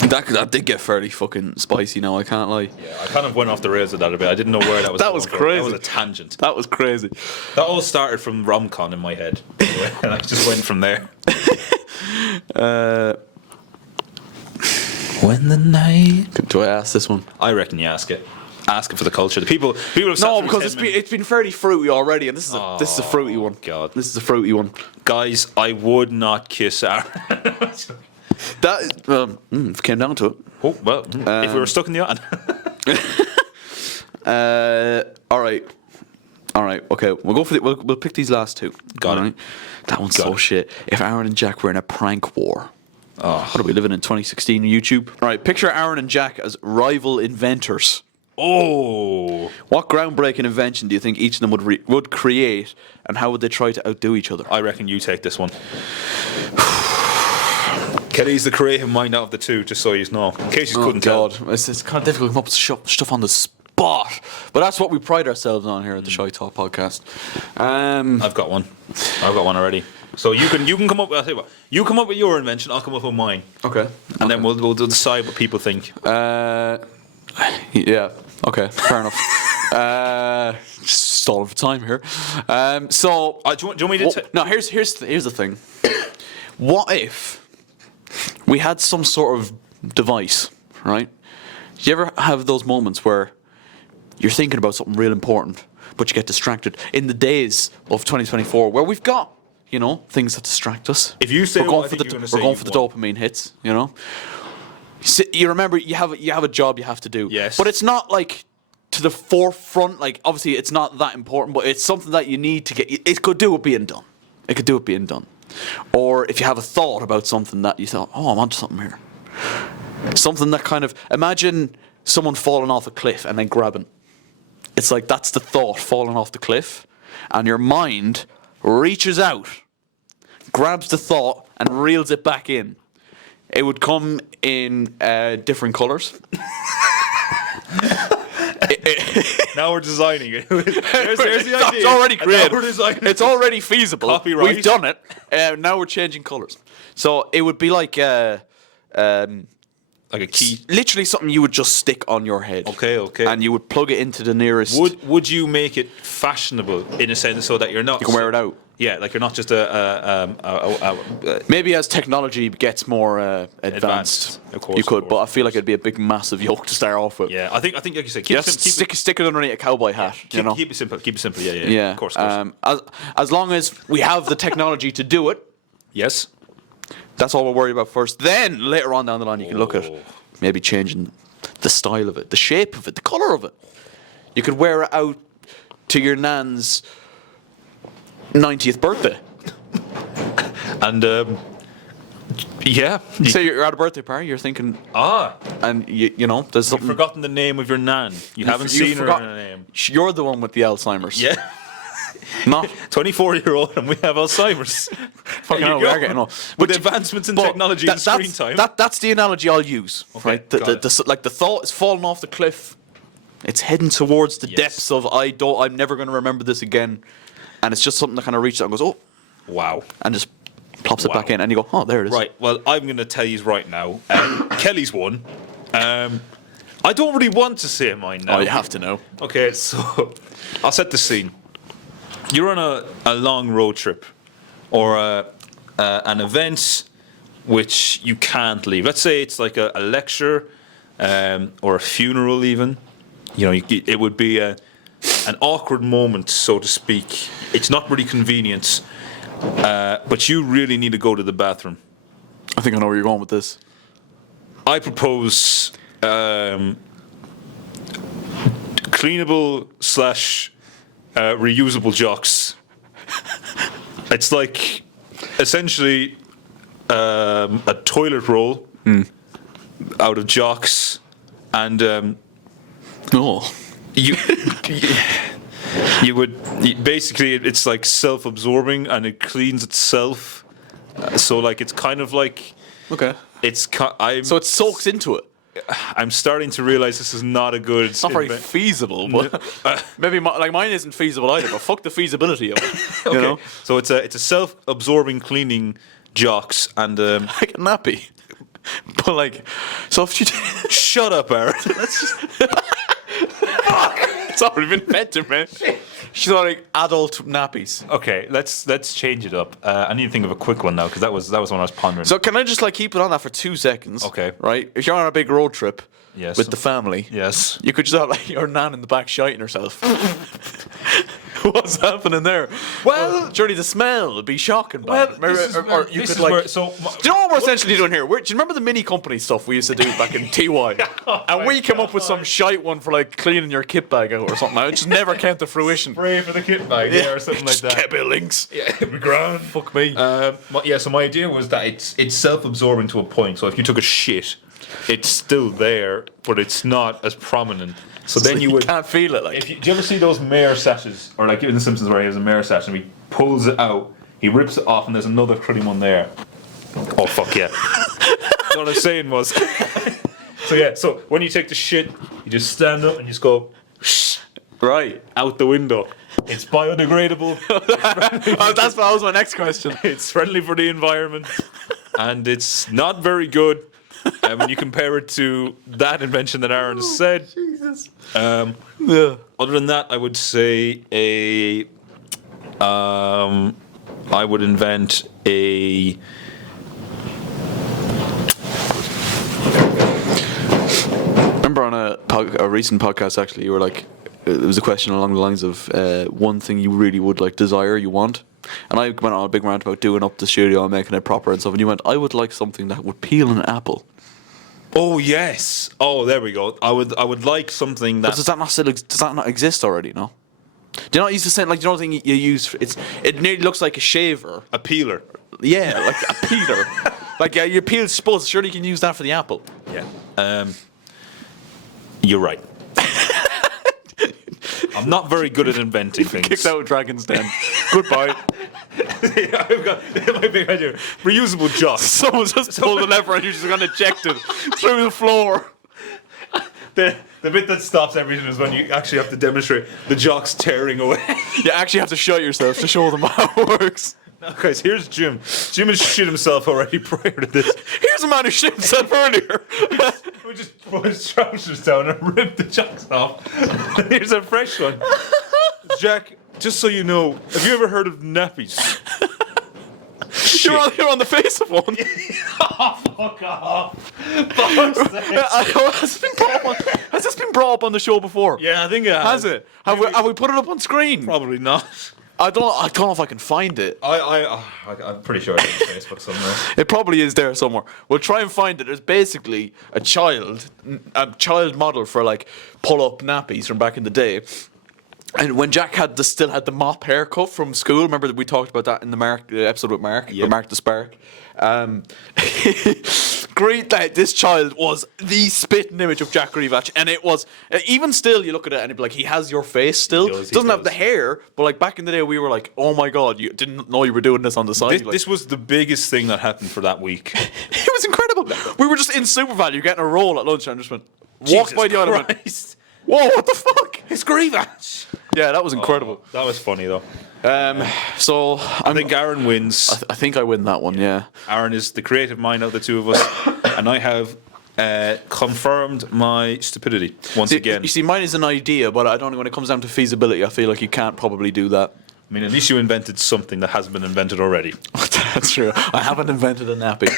That did get fairly fucking spicy now, I can't lie. Yeah, I kind of went off the rails with that a bit. I didn't know where that was. That was going. crazy. That was a tangent. That was crazy. That all started from rom-com in my head, and I just went from there. When the night. Do I ask this one? I reckon you ask it. Ask it for the culture. The people have sat No, through because 10 minutes. it's been fairly fruity already, and this is a fruity one. God. This is a fruity one. Guys, I would not kiss Aaron. That if it came down to it. Oh well, if we were stuck in the oven. All right. Okay, we'll go for we'll pick these last two. Got it. Right? That one's so shit. If Aaron and Jack were in a prank war. What are we living in 2016 YouTube? All right, picture Aaron and Jack as rival inventors. Oh, What groundbreaking invention do you think each of them would create, and how would they try to outdo each other? I reckon you take this one. Kelly's the creative mind out of the two, just so you know. In case you couldn't tell. It's kind of difficult to come up with stuff on the spot, but that's what we pride ourselves on here at the ShiteTalk podcast. I've got one already. So you can come up. I'll tell you what. You come up with your invention. I'll come up with mine. Okay. And then we'll decide what people think. Yeah. Okay. Fair enough. Just stalling for time here. So Do you want me to? no. Here's the thing. What if we had some sort of device, right? Do you ever have those moments where you're thinking about something real important, but you get distracted? In the days of 2024, where we've got things that distract us. If you say we're going for the won. dopamine hits, You remember you have a job you have to do. Yes. But it's not like to the forefront. Like obviously it's not that important, but it's something that you need to get. It could do it being done. Or if you have a thought about something that you thought, oh, I'm onto something here. Something that kind of imagine someone falling off a cliff and then grabbing. it's like that's the thought falling off the cliff, and your mind reaches out, grabs the thought, and reels it back in. It would come in different colours. Now we're designing it. There's the idea. It's already created. We're designing It's already feasible. Copyright. We've done it. Now we're changing colours. So it would be like like a key. literally something you would just stick on your head. Okay. And you would plug it into the nearest. Would you make it fashionable in a sense so that you're not? You can wear it out. Yeah, like you're not just Maybe as technology gets more advanced, Of course, you could. of But I course. feel like it'd be a big, massive yoke to start off with. Yeah, I think like you said, keep Just it simple. stick it underneath a cowboy hat. you know. Keep it simple. Keep it simple. Yeah. Yeah. Of course. As long as we have the technology to do it, Yes. that's all we'll worry about first. Then later on down the line, you can look at Oh. maybe changing the style of it, the shape of it, the colour of it. You could wear it out to your nan's 90th birthday. And yeah. Say you're at a birthday party, you're thinking, and you know, there's You've something. forgotten the name of your nan. You haven't you've seen her forgotten- in a name. You're the one with the Alzheimer's. Yeah. Not 24-year-old and we have Alzheimer's. fucking hell, we are getting old. With advancements in But technology and screen time. That's the analogy I'll use. Right? got it. Like the thought is falling off the cliff. It's heading towards the Yes. depths of I'm never going to remember this again, and it's just something that kind of reaches out and goes, oh, Wow. and just plops it Wow. back in, and you go, oh, there it is. Right, well, I'm going to tell you right now. Kelly's one. I don't really want to say mine now. Oh, you have to know. Okay, so I'll set the scene. You're on a long road trip or an event which you can't leave. Let's say it's like a lecture or a funeral even. You know, it would be an awkward moment, so to speak. It's not really convenient, but you really need to go to the bathroom. I think I know where you're going with this. I propose cleanable / reusable jocks. It's like essentially a toilet roll out of jocks, and Oh. you basically it's like self-absorbing and it cleans itself. So like it's kind of like Okay. So So it soaks into it. I'm starting to realize this is not a good. It's not very feasible, but maybe mine isn't feasible either. But fuck the feasibility of it. You know, So it's a self-absorbing cleaning jocks and like a nappy. But like, so if you shut up, Aaron. it's already been invented, man. She's like adult nappies. Okay, let's change it up. I need to think of a quick one now because that was one I was pondering. So can I just like keep it on that for 2 seconds? Okay. Right. If you're on a big road trip, Yes. with the family, Yes. you could just have like your nan in the back shiting herself. What's happening there? Well- surely the smell would be shocking. Or you could like. Do you know what we're essentially doing here? Do you remember the mini company stuff we used to do back in TY? And we came up with some shite one for like cleaning your kit bag out or something. It just never came to fruition. pray for the kit bag, or something like that. Kept it links. Yeah, grand. Fuck me. So my idea was that it's self-absorbing to a point. So if you took a shit, it's still there, but it's not as prominent. So then you would. can't feel it. Like Do you ever see those Mayor sashes, or like in The Simpsons where he has a Mayor sash and he pulls it out, he rips it off, and there's another cruddy one there. Oh fuck yeah! What I was saying was, so when you take the shit, you just stand up and you just go right. out the window. It's biodegradable. Oh, that was my next question. It's friendly for the environment, and it's not very good. When you compare it to that invention that Aaron said. Jesus. Yeah. Other than that, I would say I would invent a. Remember on a recent podcast, actually, you were like, it was a question along the lines of one thing you really would like desire, you want. And I went on a big rant about doing up the studio and making it proper and stuff. And you went, I would like something that would peel an apple. Oh yes. Oh, there we go. I would like something that. But does that not exist already? No. Do you not use the same, like, do you know the thing you use? It nearly looks like a shaver. A peeler. Yeah, like a peeler. Like you peel spuds. Surely you can use that for the apple. Yeah. You're right. I'm not very good at inventing things. Kicked out of Dragon's Den. Goodbye. I've got my big idea. Reusable jocks. Someone's just pulled the lever and you're just going to eject it through the floor. The bit that stops everything is when you actually have to demonstrate the jocks tearing away. You actually have to shut yourself to show them how it works. Now, guys, here's Jim. Jim has shit himself already prior to this. Here's a man who shit himself earlier. We just put his trousers down and rip the jocks off. Here's a fresh one. Jack, just so you know, have you ever heard of nappies? You're on the face of one. Fuck off. Has this been brought up on the show before? Yeah, I think it Has it? Have we put it up on screen? Probably not. I don't know if I can find it. I'm pretty sure it's on Facebook somewhere. It probably is there somewhere. We'll try and find it. There's basically a child model for like pull-up nappies from back in the day. And when Jack still had the mop haircut from school, remember that we talked about that in the episode with Mark, Mark the Spark. Great that this child was the spitting image of Jack Greavach, and it was even still. You look at it and it'd be like he has your face still. He Doesn't have the hair, but like back in the day, we were like, oh my god, you didn't know you were doing this on the side. This was the biggest thing that happened for that week. It was incredible. We were just in Super Value getting a roll at lunch and just walked by the aisle and went, whoa, what the fuck? It's Greavach. Yeah, that was incredible. That was funny though. So I think Aaron wins. I think I win that one. Yeah. Aaron is the creative mind of the two of us, and I have confirmed my stupidity once again. You see, mine is an idea, but I don't know when it comes down to feasibility. I feel like you can't probably do that. I mean, at least you invented something that hasn't been invented already. That's true. I haven't invented a nappy.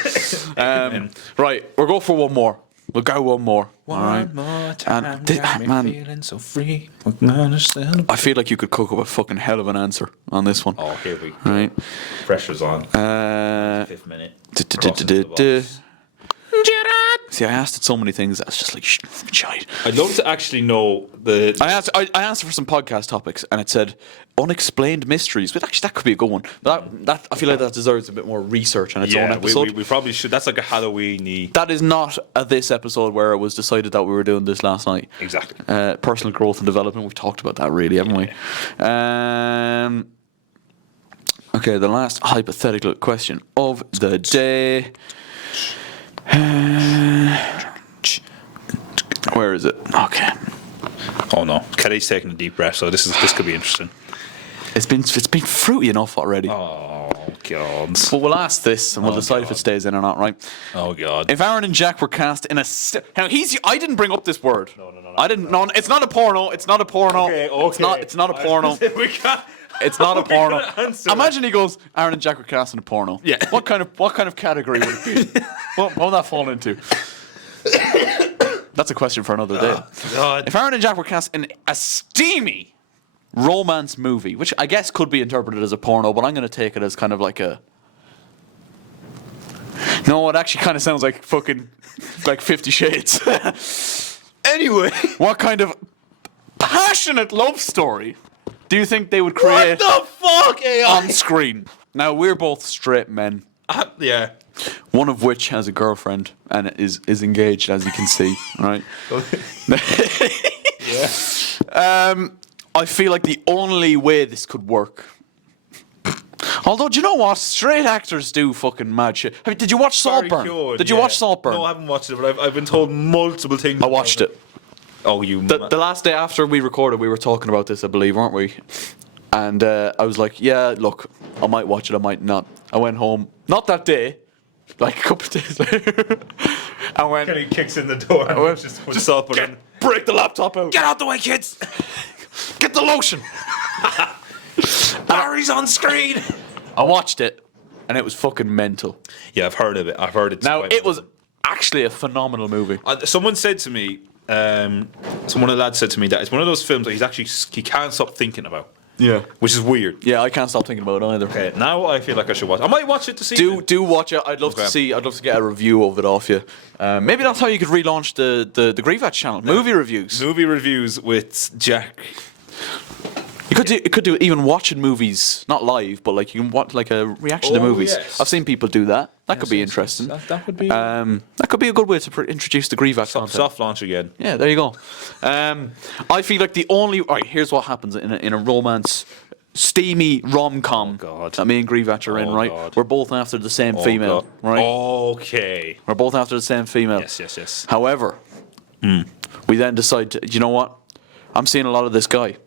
Right, we'll go for one more. We'll go one more. One more time. And man, feeling so free. We're gonna celebrate. I feel like you could cook up a fucking hell of an answer on this one. Oh, here we go. Right. Pressure's on. 5th minute. Crossing to the box. See, I asked it so many things. That's just like shite. I'd love to actually know the. I asked for some podcast topics, and it said unexplained mysteries. But actually, that could be a good one. That I feel like that deserves a bit more research on its own episode. We probably should. That's like a Halloween-y. That is not this episode where it was decided that we were doing this last night. Exactly. Personal growth and development. We've talked about that, really, haven't we? Okay, the last hypothetical question of the day. Where is it? Okay. Oh no, Kelly's taking a deep breath, so this could be interesting. It's been fruity enough already. Oh god. But we'll ask this, and we'll decide if it stays in or not. Right? Oh god. If Aaron and Jack were cast in a now I didn't bring up this word. No. I didn't. No, it's not a porno. It's not a porno. Okay. It's not a porno. We can't. It's not a porno. Imagine that. he goes, Aaron and Jack were cast in a porno. Yeah. What kind of category would it be? what would that fall into? That's a question for another day. God. If Aaron and Jack were cast in a steamy romance movie, which I guess could be interpreted as a porno, but I'm going to take it as kind of like a. No, it actually kind of sounds like fucking like 50 Shades. Anyway, what kind of passionate love story do you think they would create what the fuck, AI? on screen? Now, we're both straight men. Yeah. One of which has a girlfriend and is engaged, as you can see, right? Yeah. I feel like the only way this could work. Although, do you know what? Straight actors do fucking mad shit. Did you watch Saltburn? Did you watch Saltburn? No, I haven't watched it, but I've been told multiple things. I watched it. Oh, you. The last day after we recorded, we were talking about this, I believe, weren't we? And I was like, yeah, look, I might watch it, I might not. I went home, not that day, like a couple of days later. I went. Kenny kicks in the door. I went, just up and break the laptop out. get out the way, kids. Get the lotion. Barry's on screen. I watched it, and it was fucking mental. Yeah, I've heard of it. I've heard it's Now, quite it was actually a phenomenal movie. Someone said to me, one of the lads said to me that it's one of those films that he can't stop thinking about. Yeah. Which is weird. Yeah, I can't stop thinking about it either. Okay, now I feel like I should watch. I might watch it to see. Do watch it. I'd love to see. I'd love to get a review of it off you. Maybe that's how you could relaunch the Greavach channel. Movie reviews. Movie reviews with Jack. You could do even watching movies, not live, but like you can watch like a reaction to movies. Yes. I've seen people do that. That could be Yes, interesting. that would be That could be a good way to introduce the Grievous content. soft launch again. Yeah, there you go. I feel like the only here's what happens in a romance, steamy rom-com God. that me and Grievous are in. Oh, Right, God. we're both after the same female. God. Right, Okay. we're both after the same female. Yes. However, we then decide to, you know what? I'm seeing a lot of this guy.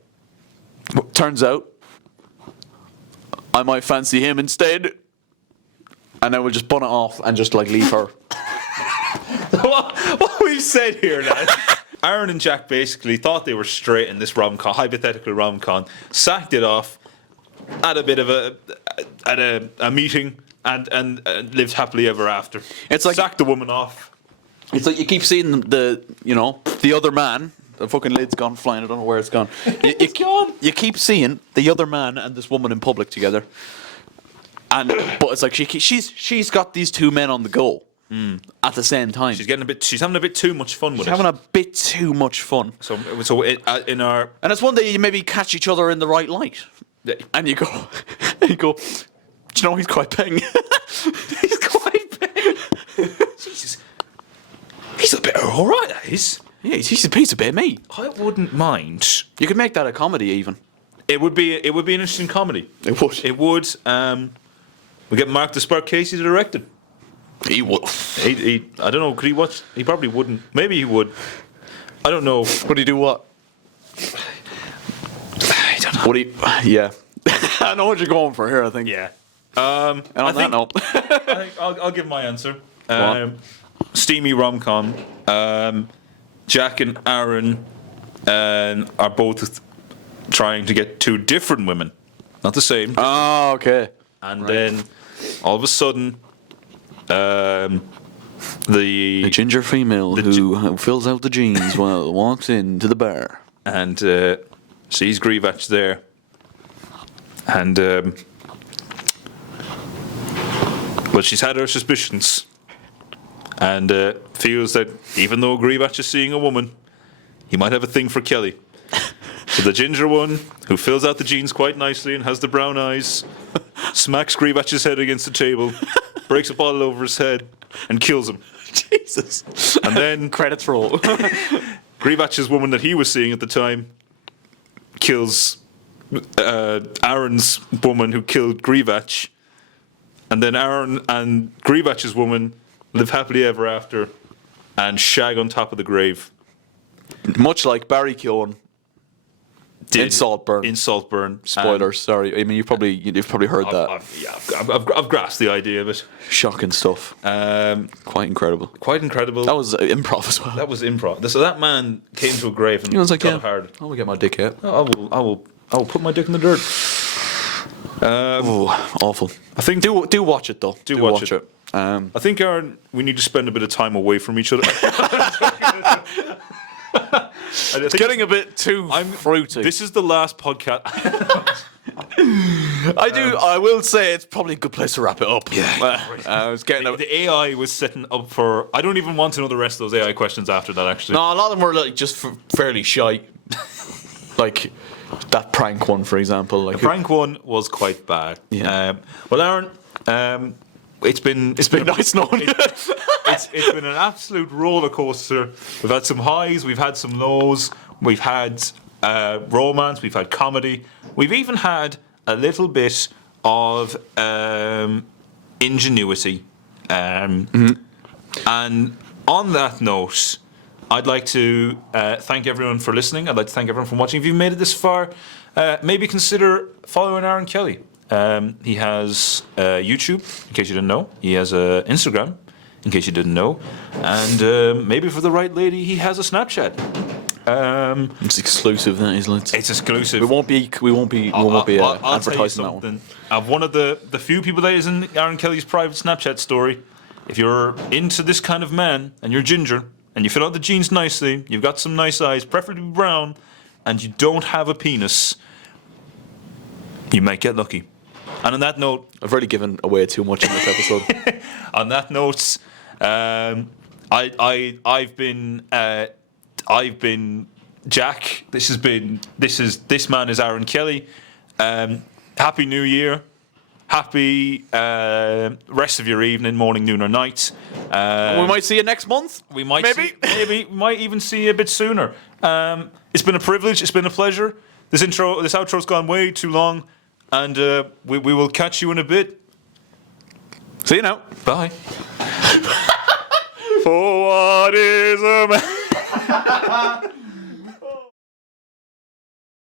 Turns out, I might fancy him instead. And then we'll just bun it off and just like leave her. What we've said here now. Aaron and Jack basically thought they were straight in this rom-com, hypothetical rom-com, sacked it off, had a bit of a meeting, and lived happily ever after. It's like- sacked the woman off. It's like you keep seeing the other man. The fucking lid's gone flying. I don't know where it's gone. It's gone. You keep seeing the other man and this woman in public together, but it's like she's got these two men on the go at the same time. She's having a bit too much fun with She's it. having a bit too much fun. So in our And it's one day you maybe catch each other in the right light, and you go, do you know he's quite peng? He's quite peng. Jesus, he's a bit alright. That is. Yeah, he's a piece of bit me. I wouldn't mind. You could make that a comedy even. It would be an interesting comedy. It would. It would. We get Mark the Spark Casey to direct it. He would. He I don't know. Could he watch? He probably wouldn't. Maybe he would. I don't know. Would he do what? I don't know. Would he? Yeah. I know what you're going for here. I think. Yeah. And on that note, I think I'll give my answer. on. Steamy rom-com. Jack and Aaron are both trying to get two different women, not the same. oh, okay. And then all of a sudden, A the ginger female who fills out the jeans while walks into the bar. and sees Grievous there, and well, she's had her suspicions, and feels that even though Grievous is seeing a woman, he might have a thing for Kelly. So the ginger one, who fills out the jeans quite nicely and has the brown eyes, smacks Grievous' head against the table, breaks a bottle over his head, and kills him. Jesus. And then Credits roll. Grievous' woman that he was seeing at the time kills Aaron's woman who killed Grievous. And then Aaron and Grievous' woman live happily ever after and shag on top of the grave. Much like Barry Keoghan in Saltburn. In Saltburn. Spoilers. Sorry. I mean, you've probably heard that. I've grasped the idea of it. Shocking stuff. Quite incredible. Quite incredible. That was improv as well. That was improv. So that man came to a grave and He was like, got yeah, hard. I will get my dick out. I will put my dick in the dirt. Oh, awful. I think Do watch it though. Do watch it. I I think, Aaron, we need to spend a bit of time away from each other. it's getting a bit too fruity. This is the last podcast. I will say it's probably a good place to wrap it up. Yeah. I was getting a, The AI was setting up for. I don't even want to know the rest of those AI questions after that. Actually, no, a lot of them were like just fairly shy. Like that prank one, for example. Like the prank one was quite bad. Yeah. Well, Aaron, it's been nice knowing you. it's been an absolute roller coaster. We've had some highs, we've had some lows, we've had romance, we've had comedy, we've even had a little bit of ingenuity. And on that note, I'd like to thank everyone for listening. I'd like to thank everyone for watching. If you've made it this far, maybe consider following Aaron Kelly. He has YouTube, in case you didn't know. He has Instagram, in case you didn't know. And maybe for the right lady, he has a Snapchat. It's exclusive, that is. Lads. It's exclusive. We won't be I'll tell you advertising that one. something. One of the few people that is in Aaron Kelly's private Snapchat story. If you're into this kind of man and you're ginger and you fill out the jeans nicely, you've got some nice eyes, preferably brown, and you don't have a penis, you might get lucky. And on that note, I've already given away too much in this episode. on that note, I've been Jack. This man is Aaron Kelly. Happy New Year. Happy rest of your evening, morning, noon, or night. We might see you next month. We might maybe. might even see you a bit sooner. It's been a privilege. It's been a pleasure. This outro's gone way too long, and we will catch you in a bit. See you now. Bye. For what is a man?